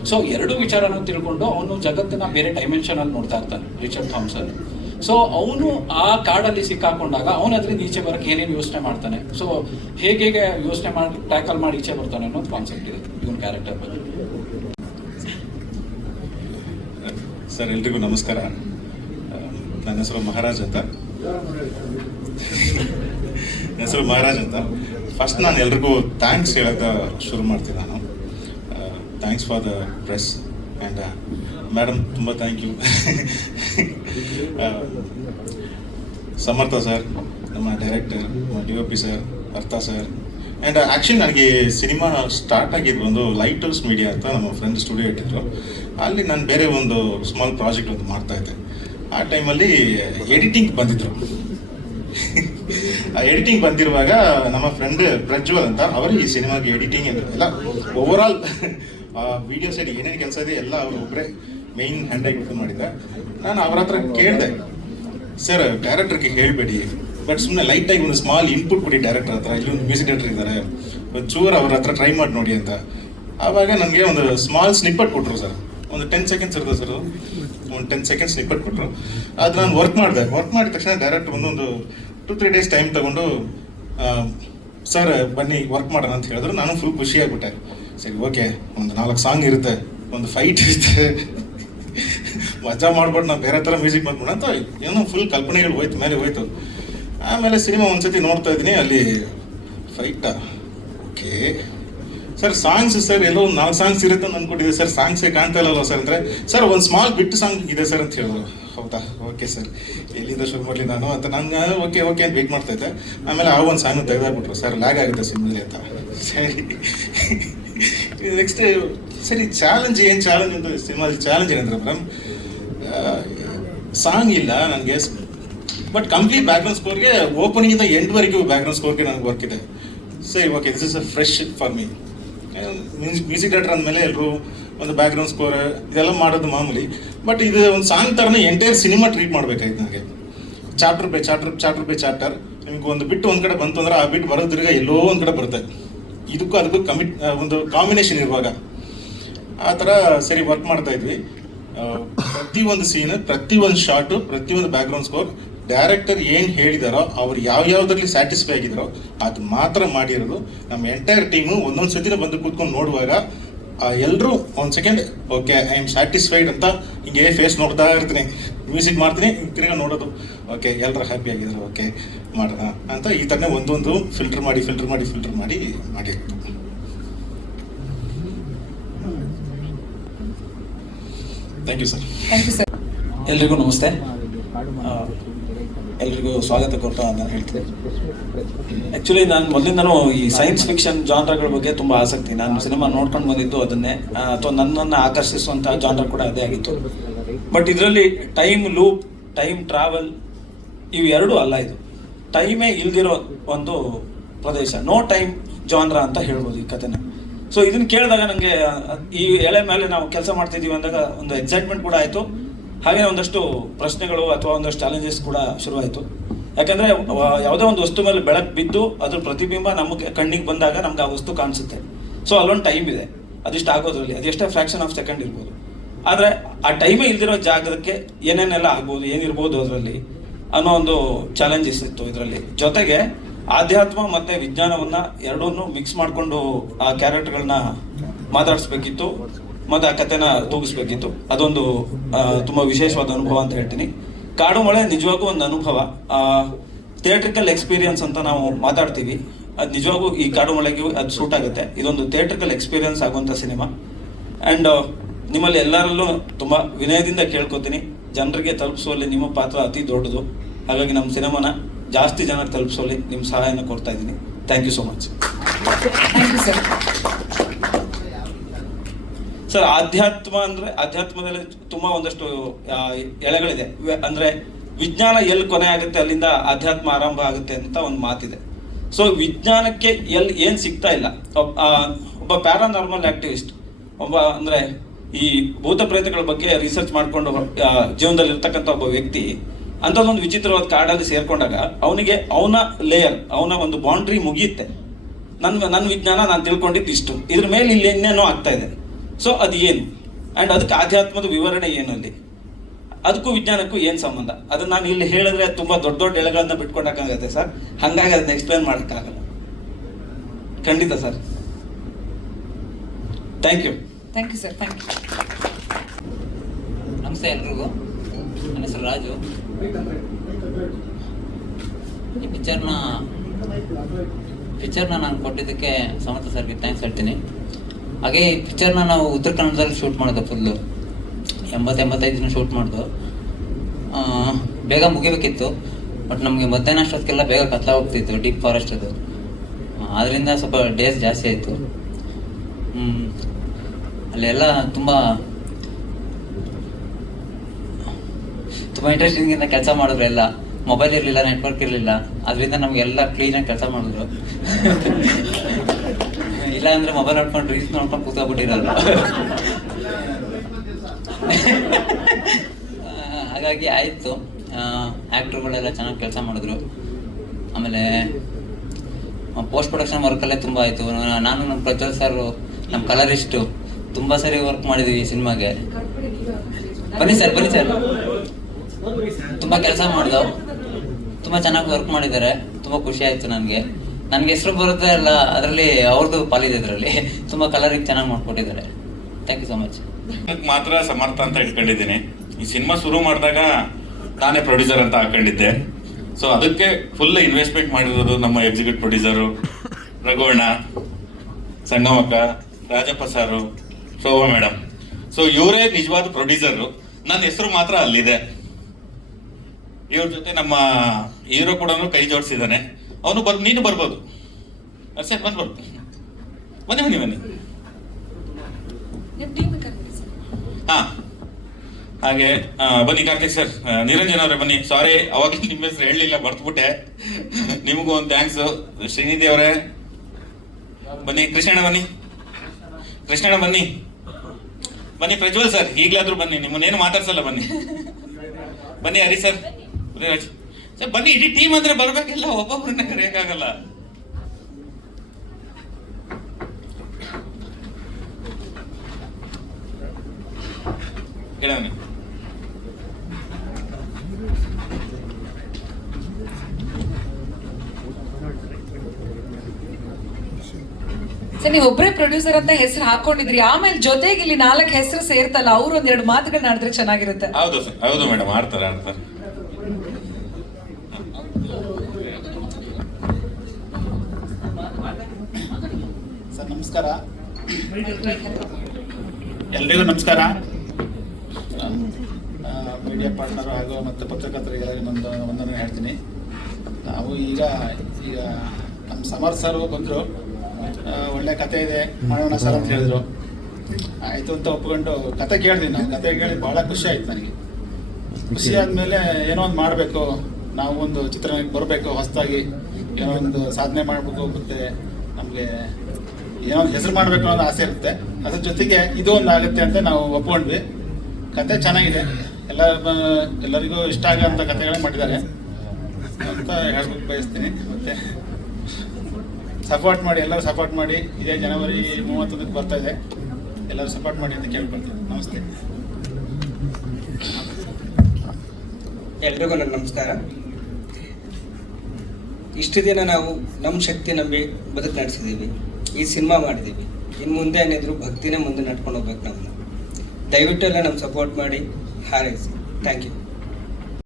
ಸೊ ಎರಡು ವಿಚಾರನೂ ತಿಳ್ಕೊಂಡು ಅವನು ಜಗತ್ತನ್ನ ಬೇರೆ ಡೈಮೆನ್ಷನ್ ಅಲ್ಲಿ ನೋಡ್ತಾ ಇರ್ತಾನೆ ರಿಚರ್ಡ್ ಥಾಮ್ಸನ್ ಸೊ ಅವನು ಆ ಕಾರ್ಡಲ್ಲಿ ಸಿಕ್ಕಾಕೊಂಡಾಗ ಅವನ ಅದರಿಂದ ಈಚೆ ಬರಕ್ಕೆ ಏನೇನು ಯೋಚನೆ ಮಾಡ್ತಾನೆ? ಸೊ ಹೇಗೆ ಹೇಗೆ ಯೋಚನೆ ಮಾಡಿ ಟ್ಯಾಕಲ್ ಮಾಡಿ ಈಚೆ ಬರ್ತಾನೆ ಅನ್ನೋದು ಕಾನ್ಸೆಪ್ಟ್ ಇದೆ, ಇವನ್ ಕ್ಯಾರೆಕ್ಟರ್ ಬಗ್ಗೆ. ಸರ್, ಎಲ್ರಿಗೂ ನಮಸ್ಕಾರ. ನನ್ನ ಹೆಸರು ಮಹಾರಾಜ್ ಅಂತ. ನನ್ನ ಹೆಸರು ಮಹಾರಾಜ್ ಅಂತ. ಫಸ್ಟ್ ನಾನು ಎಲ್ರಿಗೂ ಥ್ಯಾಂಕ್ಸ್ ಹೇಳೋದ ಶುರು ಮಾಡ್ತೀನಿ ನಾನು. Thanks for the press and madam ತುಂಬ ಥ್ಯಾಂಕ್ ಯು ಸಮರ್ಥ ಸರ್ ನಮ್ಮ ಡೈರೆಕ್ಟರ್ ನಮ್ಮ D O P sir Artha sir and actually ನನಗೆ ಸಿನಿಮಾ ಸ್ಟಾರ್ಟ್ ಆಗಿದ್ದು ಒಂದು ಲೈಟ್ ಹೌಸ್ ಮೀಡಿಯಾ ಅಂತ ನಮ್ಮ ಫ್ರೆಂಡ್ ಸ್ಟುಡಿಯೋ ಇಟ್ಟಿದ್ರು. ಅಲ್ಲಿ ನಾನು ಬೇರೆ ಒಂದು ಸ್ಮಾಲ್ ಪ್ರಾಜೆಕ್ಟ್ ಒಂದು ಮಾಡ್ತಾ ಇದ್ದೆ. ಆ ಟೈಮಲ್ಲಿ ಎಡಿಟಿಂಗ್ ಬಂದಿದ್ರು. ಆ ಎಡಿಟಿಂಗ್ ಬಂದಿರುವಾಗ ನಮ್ಮ ಫ್ರೆಂಡ್ ಪ್ರಜ್ವಲ್ ಅಂತ ಅವರು ಈ ಸಿನಿಮಾಗೆ ಎಡಿಟಿಂಗ್ ಎಲ್ಲ ಓವರ್ ಆಲ್ ವಿಡಿಯೋ ಸೈಡ್ ಏನೇನು ಕೆಲಸ ಇದೆ ಎಲ್ಲ ಅವರು ಒಬ್ಬರೇ ಮೇಯ್ನ್ ಹ್ಯಾಂಡ್ ಆಗಿ ಮಾಡಿದ್ದೆ. ನಾನು ಅವ್ರ ಹತ್ರ ಕೇಳಿದೆ ಸರ್ ಡೈರೆಕ್ಟರ್ಗೆ ಹೇಳಬೇಡಿ. ಬಟ್ ಸುಮ್ಮನೆ ಲೈಟಾಗಿ ಒಂದು ಸ್ಮಾಲ್ ಇನ್ಪುಟ್ ಕೊಡಿ ಡೈರೆಕ್ಟರ್ ಹತ್ರ. ಇಲ್ಲಿ ಒಂದು ಮ್ಯೂಸಿಕ್ ಡೈರೆಕ್ಟರ್ ಇದ್ದಾರೆ. ಚೂರ್ ಅವ್ರ ಹತ್ರ ಟ್ರೈ ಮಾಡಿ ನೋಡಿ ಅಂತ. ಆವಾಗ ನನಗೆ ಒಂದು ಸ್ಮಾಲ್ ಸ್ನಿಪ್ಪಟ್ ಕೊಟ್ಟರು ಸರ್ ಒಂದು ಟೆನ್ ಸೆಕೆಂಡ್ಸ್ ಇರ್ತದೆ ಸರ್ ಒಂದು ಟೆನ್ ಸೆಕೆಂಡ್ಸ್ ಸ್ನಿಪ್ಪಟ್ ಕೊಟ್ಟರು ಅದು ನಾನು ವರ್ಕ್ ಮಾಡಿದೆ. ವರ್ಕ್ ಮಾಡಿದ ತಕ್ಷಣ ಡೈರೆಕ್ಟ್ ಒಂದೊಂದು ಒಂದು ಟು ತ್ರೀ ಡೇಸ್ ಟೈಮ್ ತಗೊಂಡು ಸರ್ ಬನ್ನಿ ವರ್ಕ್ ಮಾಡೋಣ ಅಂತ ಹೇಳಿದ್ರು. ನಾನು ಫುಲ್ ಖುಷಿಯಾಗ್ಬಿಟ್ಟೆ ಸರಿ ಓಕೆ ಒಂದು ನಾಲ್ಕು ಸಾಂಗ್ ಇರುತ್ತೆ. ಒಂದು ಫೈಟ್ ಇರುತ್ತೆ. ಮಜಾ ಮಾಡ್ಬಿಟ್ಟು ನಾವು ಬೇರೆ ಥರ ಮ್ಯೂಸಿಕ್ ಬಂದ್ಬಿಡ ಅಂತ ಏನೋ ಫುಲ್ ಕಲ್ಪನೆಗಳು ಹೋಯ್ತು, ಮೇಲೆ ಹೋಯ್ತು ಆಮೇಲೆ ಸಿನಿಮಾ ಒಂದ್ಸತಿ ನೋಡ್ತಾ ಇದ್ದೀನಿ, ಅಲ್ಲಿ ಫೈಟಾ ಓಕೆ ಸರ್ ಸಾಂಗ್ಸ್ ಸರ್ ಎಲ್ಲೋ ಒಂದು ನಾಲ್ಕು ಸಾಂಗ್ಸ್ ಇರುತ್ತೆ ಅಂತ ಸರ್ ಸಾಂಗ್ಸೇ ಕಾಣ್ತಾ ಇಲ್ಲಲ್ಲ ಸರ್ ಅಂದರೆ? ಸರ್ ಒಂದು ಸ್ಮಾಲ್ ಬಿಟ್ಟು ಸಾಂಗ್ ಇದೆ ಸರ್ ಅಂತ ಹೇಳಿದ್ರು ಹೌದಾ? ಓಕೆ ಸರ್ ಎಲ್ಲಿಂದ ಶುರು ಮಾಡಲಿ ನಾನು ಅಂತ. ನಂಗೆ ಓಕೆ ಓಕೆ ಅಂತ ವೇಟ್ ಮಾಡ್ತಾ ಇದ್ದೆ. ಆಮೇಲೆ ಆ ಒಂದು ಸಾಂಗ್ ತೆಗೆದಾಕ್ಬಿಟ್ರು ಸರ್ ಲ್ಯಾಗ್ ಆಗುತ್ತೆ ಸಿನಿಮಾಲಿ ಅಂತ. ಸರಿ. ನೆಕ್ಸ್ಟ್ ಸರಿ ಚಾಲೆಂಜ್ ಏನು ಚಾಲೆಂಜ್ ಅಂತ, ಸಿನಿಮಾದಲ್ಲಿ ಚಾಲೆಂಜ್ ಏನಂದ್ರೆ ಮೇಡಮ್ ಸಾಂಗ್ ಇಲ್ಲ ನನಗೆ ಬಟ್ ಕಂಪ್ಲೀಟ್ ಬ್ಯಾಕ್ಗ್ರೌಂಡ್ ಸ್ಕೋರ್ಗೆ ಓಪನಿಂಗ್ ಇಂದ ಎಂಡ್ವರೆಗೂ ಬ್ಯಾಕ್ಗ್ರೌಂಡ್ ಸ್ಕೋರ್ಗೆ ನನಗೆ ವರ್ಕ್ ಇದೆ. ಸರಿ okay this is a fresh for me music director ಅಂದಮೇಲೆ ಎಲ್ಲರೂ ಒಂದು ಬ್ಯಾಕ್ಗ್ರೌಂಡ್ ಸ್ಕೋರ್ ಇದೆಲ್ಲ ಮಾಡೋದು ಮಾಮೂಲಿ. ಬಟ್ ಇದು ಒಂದು ಸಾಂಗ್ ಥರನೇ ಎಂಟೈರ್ ಸಿನಿಮಾ ಟ್ರೀಟ್ ಮಾಡಬೇಕಾಯ್ತು ನನಗೆ chapter by chapter chapter by chapter ನಿಮ್ಗೆ ಒಂದು ಬಿಟ್ಟು ಒಂದು ಕಡೆ ಬಂತು ಅಂದ್ರೆ ಆ ಬಿಟ್ಟು ಬರೋದ್ರಿಗೆ ಎಲ್ಲೋ ಒಂದು ಕಡೆ ಬರುತ್ತೆ. ಇದಕ್ಕೂ ಅದಕ್ಕೂ ಕಮಿಟ್ ಒಂದು ಕಾಂಬಿನೇಷನ್ ಇರುವಾಗ. ಆ ಥರ ಸರಿ ವರ್ಕ್ ಮಾಡ್ತಾ ಇದ್ವಿ. ಆ, ಒಂದು ಸೀನ್ ಪ್ರತಿ ಒಂದು ಶಾಟ್ ಪ್ರತಿ ಒಂದು ಬ್ಯಾಕ್ ಗ್ರೌಂಡ್ ಸ್ಕೋರ್ ಡೈರೆಕ್ಟರ್ ಏನು ಹೇಳಿದಾರೋ ಅವ್ರು ಯಾವ ಯಾವ್ದ್ರಲ್ಲಿ ಸ್ಯಾಟಿಸ್ಫೈ ಆಗಿದ್ರೋ ಅದು ಮಾತ್ರ ಮಾಡಿರೋದು. ನಮ್ಮ ಎಂಟೈರ್ ಟೀಮು ಒಂದೊಂದು ಸತಿನ ಬಂದು ಕೂತ್ಕೊಂಡು ನೋಡುವಾಗ ಎಲ್ಲರೂ ಒಂದು second okay I am satisfied ಅಂತ ಹಿಂಗೆ ಫೇಸ್ ನೋಡ್ತಾ ಇರ್ತೀನಿ. ಮ್ಯೂಸಿಕ್ ಮಾಡ್ತೀನಿ ತಿರ್ಗಾ ನೋಡೋದು. ಓಕೆ ಎಲ್ಲರೂ ಹ್ಯಾಪಿ ಆಗಿದ್ರು. ಓಕೆ ಮಾಡೋಣ ಅಂತ ಈ ಥರನೇ ಒಂದೊಂದು ಫಿಲ್ಟರ್ ಮಾಡಿ ಫಿಲ್ಟರ್ ಮಾಡಿ ಫಿಲ್ಟರ್ ಮಾಡಿ ಮಾಡಿರೋದು thank you sir thank you sir ಎಲ್ರಿಗೂ ನಮಸ್ತೆ. ಎಲ್ರಿಗೂ ಸ್ವಾಗತ ಕೋರ್ತಾ ನಾನು ಹೇಳ್ತೀನಿ. ಆ್ಯಕ್ಚುಲಿ ನಾನು ಮೊದಲಿಂದನೂ ಈ ಸೈನ್ಸ್ ಫಿಕ್ಷನ್ ಜಾನ್ರಗಳ ಬಗ್ಗೆ ತುಂಬ ಆಸಕ್ತಿ. ನಾನು ಸಿನಿಮಾ ನೋಡ್ಕೊಂಡು ಬಂದಿದ್ದು ಅದನ್ನೇ. ಅಥವಾ ನನ್ನನ್ನು ಆಕರ್ಷಿಸುವಂತಹ ಜಾನ್ರ ಕೂಡ ಅದೇ ಆಗಿತ್ತು. ಬಟ್ ಇದರಲ್ಲಿ ಟೈಮ್ ಲೂಪ್ ಟೈಮ್ ಟ್ರಾವೆಲ್ ಇವು ಎರಡೂ ಅಲ್ಲ ಇದು. ಟೈಮೇ ಇಲ್ದಿರೋ ಒಂದು ಪ್ರದೇಶ. ನೋ ಟೈಮ್ ಜಾನ್ರ ಅಂತ ಹೇಳ್ಬೋದು ಈ ಕಥೆನ. ಸೊ ಇದನ್ನ ಕೇಳಿದಾಗ ನನಗೆ ಈ ಎಳೆ ಮೇಲೆ ನಾವು ಕೆಲಸ ಮಾಡ್ತಿದ್ದೀವಿ ಅಂದಾಗ ಒಂದು ಎಕ್ಸೈಟ್ಮೆಂಟ್ ಕೂಡ ಆಯಿತು. ಹಾಗೆ ಒಂದಷ್ಟು ಪ್ರಶ್ನೆಗಳು ಅಥವಾ ಒಂದಷ್ಟು ಚಾಲೆಂಜಸ್ ಕೂಡ ಶುರುವಾಯಿತು. ಯಾಕಂದ್ರೆ ಯಾವುದೋ ಒಂದು ವಸ್ತು ಮೇಲೆ ಬೆಳಕು ಬಿದ್ದು ಅದ್ರ ಪ್ರತಿಬಿಂಬ ನಮಗೆ ಕಣ್ಣಿಗೆ ಬಂದಾಗ ನಮ್ಗೆ ಆ ವಸ್ತು ಕಾಣಿಸುತ್ತೆ. ಸೊ ಅಲ್ಲೊಂದು ಟೈಮ್ ಇದೆ. ಅದಿಷ್ಟು ಆಗೋದ್ರಲ್ಲಿ. ಅದೆಷ್ಟೇ ಫ್ರಾಕ್ಷನ್ ಆಫ್ ಸೆಕೆಂಡ್ ಇರ್ಬೋದು. ಆದರೆ, ಆ ಟೈಮೇ ಇಲ್ದಿರೋ ಜಾಗಕ್ಕೆ ಏನೇನೆಲ್ಲ ಆಗ್ಬೋದು, ಏನಿರ್ಬೋದು ಅದರಲ್ಲಿ ಅನ್ನೋ ಒಂದು ಚಾಲೆಂಜಸ್ ಇತ್ತು ಇದರಲ್ಲಿ. ಜೊತೆಗೆ ಆಧ್ಯಾತ್ಮ ಮತ್ತೆ ವಿಜ್ಞಾನವನ್ನ ಎರಡನ್ನೂ ಮಿಕ್ಸ್ ಮಾಡಿಕೊಂಡು ಆ ಕ್ಯಾರೆಕ್ಟರ್ಗಳನ್ನ ಮಾತಾಡಿಸ್ಬೇಕಿತ್ತು ಮತ್ತೆ ಆ ಕಥೆನ ತೂಗಿಸ್ಬೇಕಿತ್ತು. ಅದೊಂದು ತುಂಬಾ ವಿಶೇಷವಾದ ಅನುಭವ ಅಂತ ಹೇಳ್ತೀನಿ. ಕಾಡು ಮಳೆ ನಿಜವಾಗೂ ಒಂದು ಅನುಭವ. ಥಿಯೇಟ್ರಿಕಲ್ ಎಕ್ಸ್ಪೀರಿಯನ್ಸ್ ಅಂತ ನಾವು ಮಾತಾಡ್ತೀವಿ. ಅದು ನಿಜವಾಗೂ ಈ ಕಾಡು ಮಳೆಗೆ ಅದು ಸೂಟ್ ಆಗುತ್ತೆ. ಇದೊಂದು ಥಿಯೇಟ್ರಿಕಲ್ ಎಕ್ಸ್ಪೀರಿಯನ್ಸ್ ಆಗುವಂಥ ಸಿನಿಮಾ. ಆ್ಯಂಡ್ ನಿಮ್ಮಲ್ಲಿ ಎಲ್ಲರಲ್ಲೂ ತುಂಬ ವಿನಯದಿಂದ ಕೇಳ್ಕೊತೀನಿ. ಜನರಿಗೆ ತಲುಪಿಸುವಲ್ಲಿ ನಿಮ್ಮ ಪಾತ್ರ ಅತಿ ದೊಡ್ಡದು. ಹಾಗಾಗಿ ನಮ್ಮ ಸಿನಿಮಾನ ಜಾಸ್ತಿ ಜನ ತಲುಪಿಸೋಲಿ ನಿಮ್ಮ ಸಹಾಯನ ಕೊಡ್ತಾ ಇದ್ದೀನಿ. Thank you so much sir ಆಧ್ಯಾತ್ಮ ಅಂದ್ರೆ ಆಧ್ಯಾತ್ಮದಲ್ಲಿ ತುಂಬಾ ಒಂದಷ್ಟು ಎಳೆಗಳಿದೆ. ಅಂದ್ರೆ ವಿಜ್ಞಾನ ಎಲ್ಲಿ ಕೊನೆ ಆಗುತ್ತೆ ಅಲ್ಲಿಂದ ಆಧ್ಯಾತ್ಮ ಆರಂಭ ಆಗುತ್ತೆ ಅಂತ ಒಂದು ಮಾತಿದೆ. ಸೊ ವಿಜ್ಞಾನಕ್ಕೆ ಎಲ್ಲಿ ಏನು ಸಿಗ್ತಾ ಇಲ್ಲ. ಒಬ್ಬ ಪ್ಯಾರಾನಾರ್ಮಲ್ ಆಕ್ಟಿವಿಸ್ಟ್ ಒಬ್ಬ ಅಂದ್ರೆ ಈ ಭೂತ ಪ್ರೇತಗಳ ಬಗ್ಗೆ ರಿಸರ್ಚ್ ಮಾಡಿಕೊಂಡು ಜೀವನದಲ್ಲಿ ಇರ್ತಕ್ಕಂಥ ಒಬ್ಬ ವ್ಯಕ್ತಿ ಅಂಥದ್ದೊಂದು ವಿಚಿತ್ರವಾದ ಕಾಡಲ್ಲಿ ಸೇರ್ಕೊಂಡಾಗ ಅವನಿಗೆ ಅವನ ಲೇಯರ್ ಅವನ ಒಂದು ಬೌಂಡ್ರಿ ಮುಗಿಯುತ್ತೆ. ನನ್ನ ನನ್ನ ವಿಜ್ಞಾನ ನಾನು ತಿಳ್ಕೊಂಡಿದ್ದು ಇಷ್ಟು. ಇದ್ರ ಮೇಲೆ ಇಲ್ಲಿ ಇನ್ನೇನೋ ಆಗ್ತಾ ಇದೆ. ಸೊ ಅದು ಏನು? ಆ್ಯಂಡ್ ಅದಕ್ಕೆ ಆಧ್ಯಾತ್ಮದ ವಿವರಣೆ ಏನು ಅಲ್ಲಿ? ಅದಕ್ಕೂ ವಿಜ್ಞಾನಕ್ಕೂ ಏನು ಸಂಬಂಧ? ಅದು ನಾನು ಇಲ್ಲಿ ಹೇಳಿದ್ರೆ ತುಂಬಾ ದೊಡ್ಡ ದೊಡ್ಡ ಎಳೆಗಳನ್ನ ಬಿಟ್ಕೊಡಕ್ಕಾಗತ್ತೆ ಸರ್. ಹಂಗಾಗಿ ಅದನ್ನ ಎಕ್ಸ್ಪ್ಲೇನ್ ಮಾಡೋಕ್ಕಾಗಲ್ಲ. ಖಂಡಿತ sir. Thank you thank you sir thank you ನಮಸ್ತೆ ಎಲ್ರಿಗೂ. ನನ್ನ ಹೆಸರು ರಾಜು. ಈ ಪಿಕ್ಚರ್ನ ಪಿಕ್ಚರ್ನ ನಾನು ಕೊಟ್ಟಿದ್ದಕ್ಕೆ ಸಮರ್ಥ ಸರ್ಗೆ ಥ್ಯಾಂಕ್ಸ್ ಹೇಳ್ತೀನಿ. ಹಾಗೆ ಈ ಪಿಕ್ಚರ್ನ ನಾವು ಉತ್ತರ ಕನ್ನಡದಲ್ಲಿ ಶೂಟ್ ಮಾಡಿದ್ದು ಫುಲ್ಲು ಎಂಬತ್ತು ಎಂಬತ್ತೈದು ದಿನ ಶೂಟ್ ಮಾಡಿದ್ದು. ಬೇಗ ಮುಗಿಬೇಕಿತ್ತು ಬಟ್ ನಮಗೆ ಮಧ್ಯಾಹ್ನ ಅಷ್ಟೊತ್ತಿಗೆಲ್ಲ ಬೇಗ ಕತ್ಲ ಹೋಗ್ತಿತ್ತು ಡೀಪ್ ಫಾರೆಸ್ಟ್ ಅದು. ಅದರಿಂದ ಸ್ವಲ್ಪ ಡೇಸ್ ಜಾಸ್ತಿ ಆಯಿತು. ಅಲ್ಲೆಲ್ಲ ತುಂಬ ತುಂಬ ಇಂಟ್ರೆಸ್ಟಿಂಗಿಂದ ಕೆಲಸ ಮಾಡಿದ್ರು ಎಲ್ಲ. ಮೊಬೈಲ್ ಇರಲಿಲ್ಲ ನೆಟ್ವರ್ಕ್ ಇರಲಿಲ್ಲ. ಅದರಿಂದ ನಮಗೆಲ್ಲ ಕ್ಲೀನಾಗಿ ಕೆಲಸ ಮಾಡಿದ್ರು. ಇಲ್ಲ ಅಂದ್ರೆ ಮೊಬೈಲ್ ನೋಡ್ಕೊಂಡು ರೀಲ್ಸ್ ನೋಡ್ಕೊಂಡು ಕೂತ್ಕೊಬಿಟ್ಟಿರೋರು. ಆ, ಹಾಗಾಗಿ ಆಯಿತು. ಆ್ಯಕ್ಟ್ರುಗಳೆಲ್ಲ ಚೆನ್ನಾಗಿ ಕೆಲಸ ಮಾಡಿದ್ರು. ಆಮೇಲೆ ಪೋಸ್ಟ್ ಪ್ರೊಡಕ್ಷನ್ ವರ್ಕಲ್ಲೇ ತುಂಬ ಆಯಿತು. ನಾನು ನಮ್ಮ ಪ್ರಜ್ವಲ್ ಸರ್ ನಮ್ಮ ಕಲರಿಸ್ಟು ತುಂಬ ಸರಿ ವರ್ಕ್ ಮಾಡಿದ್ವಿ ಈ ಸಿನಿಮಾಗೆ ಬನ್ನಿ ಸರ್ ಬನ್ನಿ ಸರ್ ತುಂಬ ಕೆಲಸ ಮಾಡಿದವು. ತುಂಬ ಚೆನ್ನಾಗಿ ವರ್ಕ್ ಮಾಡಿದ್ದಾರೆ ತುಂಬ ಖುಷಿ ಆಯಿತು ನನಗೆ. ನನಗೆ ಹೆಸರು ಬರುತ್ತೆ ಅಲ್ಲ, ಅದರಲ್ಲಿ ಅವ್ರದ್ದು ಪಾಲಿದೆ ಅದರಲ್ಲಿ ತುಂಬ ಕಲರಿಂಗ್ ಚೆನ್ನಾಗಿ ಮಾಡಿಕೊಟ್ಟಿದ್ದಾರೆ ಥ್ಯಾಂಕ್ ಯು ಸೊ ಮಚ್ ಮಾತ್ರ ಸಮರ್ಥ ಅಂತ ಇಟ್ಕೊಂಡಿದ್ದೀನಿ ಈ ಸಿನಿಮಾ ಶುರು ಮಾಡಿದಾಗ ನಾನೇ ಪ್ರೊಡ್ಯೂಸರ್ ಅಂತ ಹಾಕೊಂಡಿದ್ದೆ. ಸೊ ಅದಕ್ಕೆ ಫುಲ್ ಇನ್ವೆಸ್ಟ್ಮೆಂಟ್ ಮಾಡಿರೋದು ನಮ್ಮ ಎಕ್ಸಿಕ್ಯೂಟಿವ್ ಪ್ರೊಡ್ಯೂಸರು ರಘುವಣ್ಣ, ಸಂಗಮಕ್ಕ Rajappa sir Shobha madam so ಇವರೇ ನಿಜವಾದ ಪ್ರೊಡ್ಯೂಸರು ನನ್ನ ಹೆಸರು ಮಾತ್ರ ಅಲ್ಲಿದೆ. ಇವ್ರ ಜೊತೆ ನಮ್ಮ ಹೀರೋ ಕೂಡ ಕೈ ಜೋಡಿಸಿದ್ದಾನೆ. ಅವನು ಬರ್ ನೀನು ಬರ್ಬೋದು. ಸರ್ ಬಂದು ಬರ್ತೀನಿ ಬನ್ನಿ ಬನ್ನಿ ಬನ್ನಿ. ಹಾ. ಹಾಗೆ ಬನ್ನಿ ಕಾರ್ತಿಕ್ ಸರ್. ನಿರಂಜನ್ ಅವರೇ ಬನ್ನಿ. ಸಾರಿ ಅವಾಗ ನಿಮ್ಮ ಹೆಸರು ಹೇಳಲಿಲ್ಲ ಬರ್ತ್ಬಿಟ್ಟೆ ನಿಮಗೂ ಒಂದು ಥ್ಯಾಂಕ್ಸ್ ಶ್ರೀನಿಧಿ ಅವರೇ. ಬನ್ನಿ ಕೃಷ್ಣಣ್ಣ ಬನ್ನಿ. ಕೃಷ್ಣಣ್ಣ ಬನ್ನಿ. ಬನ್ನಿ ಪ್ರಜ್ವಲ್ ಸರ್ ಈಗಲಾದ್ರೂ ಬನ್ನಿ. ನಿಮ್ಮನ್ನೇನು ಮಾತಾಡ್ಸಲ್ಲ ಬನ್ನಿ. ಬನ್ನಿ ಹರಿ ಸರ್. ಸರ್ ಬನ್ನಿ ಇಡೀ ಟೀಮ್ ಅಂದ್ರೆ ಬರ್ಬೇಕಿಲ್ಲ ಒಬ್ಬೊಬ್ಬರನ್ನ ಕರೆಯಕ್ಕಾಗಲ್ಲ. ಸರಿ ಸರ್ ನೀವು ಒಬ್ಬರೇ ಪ್ರೊಡ್ಯೂಸರ್ ಅಂತ ಹೆಸರು ಹಾಕೊಂಡಿದ್ರಿ. ಆಮೇಲೆ ಜೊತೆಗೆ ಇಲ್ಲಿ ನಾಲ್ಕು ಹೆಸರು ಸೇರ್ತಲ್ಲ ಅವ್ರು ಒಂದೆರಡು ಮಾತುಗಳನ್ನ ಆಡಿದ್ರೆ ಚೆನ್ನಾಗಿರುತ್ತೆ. ಹೌದು ಸರ್ ಹೌದು ಮೇಡಮ್ ಆಡ್ತಾರೆ ಆಡ್ತಾರೆ ಸರ್ ನಮಸ್ಕಾರ ಎಲ್ರಿಗೂ ನಮಸ್ಕಾರ. ಮೀಡಿಯಾ ಪಾರ್ಟ್ನರ್ ಹಾಗೂ ಮತ್ತು ಪತ್ರಕರ್ತರಿಗೆ ಒಂದು ವಂದನೆ ಹೇಳ್ತೀನಿ. ನಾವು ಈಗ ಈಗ ನಮ್ಮ ಸಮರ್ ಸರ್ ಬಂದರು. ಒಳ್ಳೆ ಕತೆ ಇದೆ. ಮಾಡೋಣ ಸರ್ ಅಂತ ಹೇಳಿದ್ರು. ಆಯಿತು ಅಂತ ಒಪ್ಕೊಂಡು ಕತೆ ಕೇಳಿದ್ವಿ ನಾನು. ಕತೆ ಕೇಳಿ ಭಾಳ ಖುಷಿ ಆಯ್ತು ನನಗೆ. ಖುಷಿ ಆದಮೇಲೆ ಏನೋ ಒಂದು ಮಾಡಬೇಕು. ನಾವು ಒಂದು ಚಿತ್ರರಂಗಕ್ಕೆ ಬರಬೇಕು ಹೊಸದಾಗಿ. ಏನೋ ಒಂದು ಸಾಧನೆ ಮಾಡಬೇಕು ಮತ್ತೆ ನಮಗೆ ಏನೋ ಹೆಸರು ಮಾಡಬೇಕು ಅನ್ನೋದು ಆಸೆ ಇರುತ್ತೆ. ಅದ್ರ ಜೊತೆಗೆ ಇದು ಒಂದು ಆಗುತ್ತೆ ಅಂತ ನಾವು ಒಪ್ಕೊಂಡ್ವಿ. ಕತೆ ಚೆನ್ನಾಗಿದೆ. ಎಲ್ಲ ಎಲ್ಲರಿಗೂ ಇಷ್ಟ ಆಗೋಂಥ ಕತೆಗಳೇ ಮಾಡಿದ್ದಾರೆ. ಅಂತ ಹೇಳ್ಬೇಕು ಬಯಸ್ತೀನಿ. ಮತ್ತೆ ಸಪೋರ್ಟ್ ಮಾಡಿ, ಎಲ್ಲರೂ ಸಪೋರ್ಟ್ ಮಾಡಿ. ಇದೇ ಜನವರಿ ಮೂವತ್ತೊಂದಕ್ಕೆ ಬರ್ತಾ ಇದೆ. ಎಲ್ಲರೂ ಸಪೋರ್ಟ್ ಮಾಡಿ ಅಂತ ಕೇಳ್ಕೊಳ್ತೀನಿ. ನಮಸ್ತೆ. ಎಲ್ರಿಗೂ ನನ್ನ ನಮಸ್ಕಾರ. ಇಷ್ಟು ದಿನ ನಾವು ನಮ್ಮ ಶಕ್ತಿ ನಂಬಿ ಬದುಕು ನಡೆಸಿದ್ದೀವಿ. ಈ ಸಿನಿಮಾ ಮಾಡಿದ್ದೀವಿ ಇನ್ನು ಮುಂದೆ ಏನಿದ್ರು ಭಕ್ತಿನೇ ಮುಂದೆ ನಡ್ಕೊಂಡು ಹೋಗ್ಬೇಕು ನಾವು ದಯವಿಟ್ಟು ಎಲ್ಲ ನಮ್ಮ ಸಪೋರ್ಟ್ ಮಾಡಿ. ಹಾರೈಸಿ. Thank you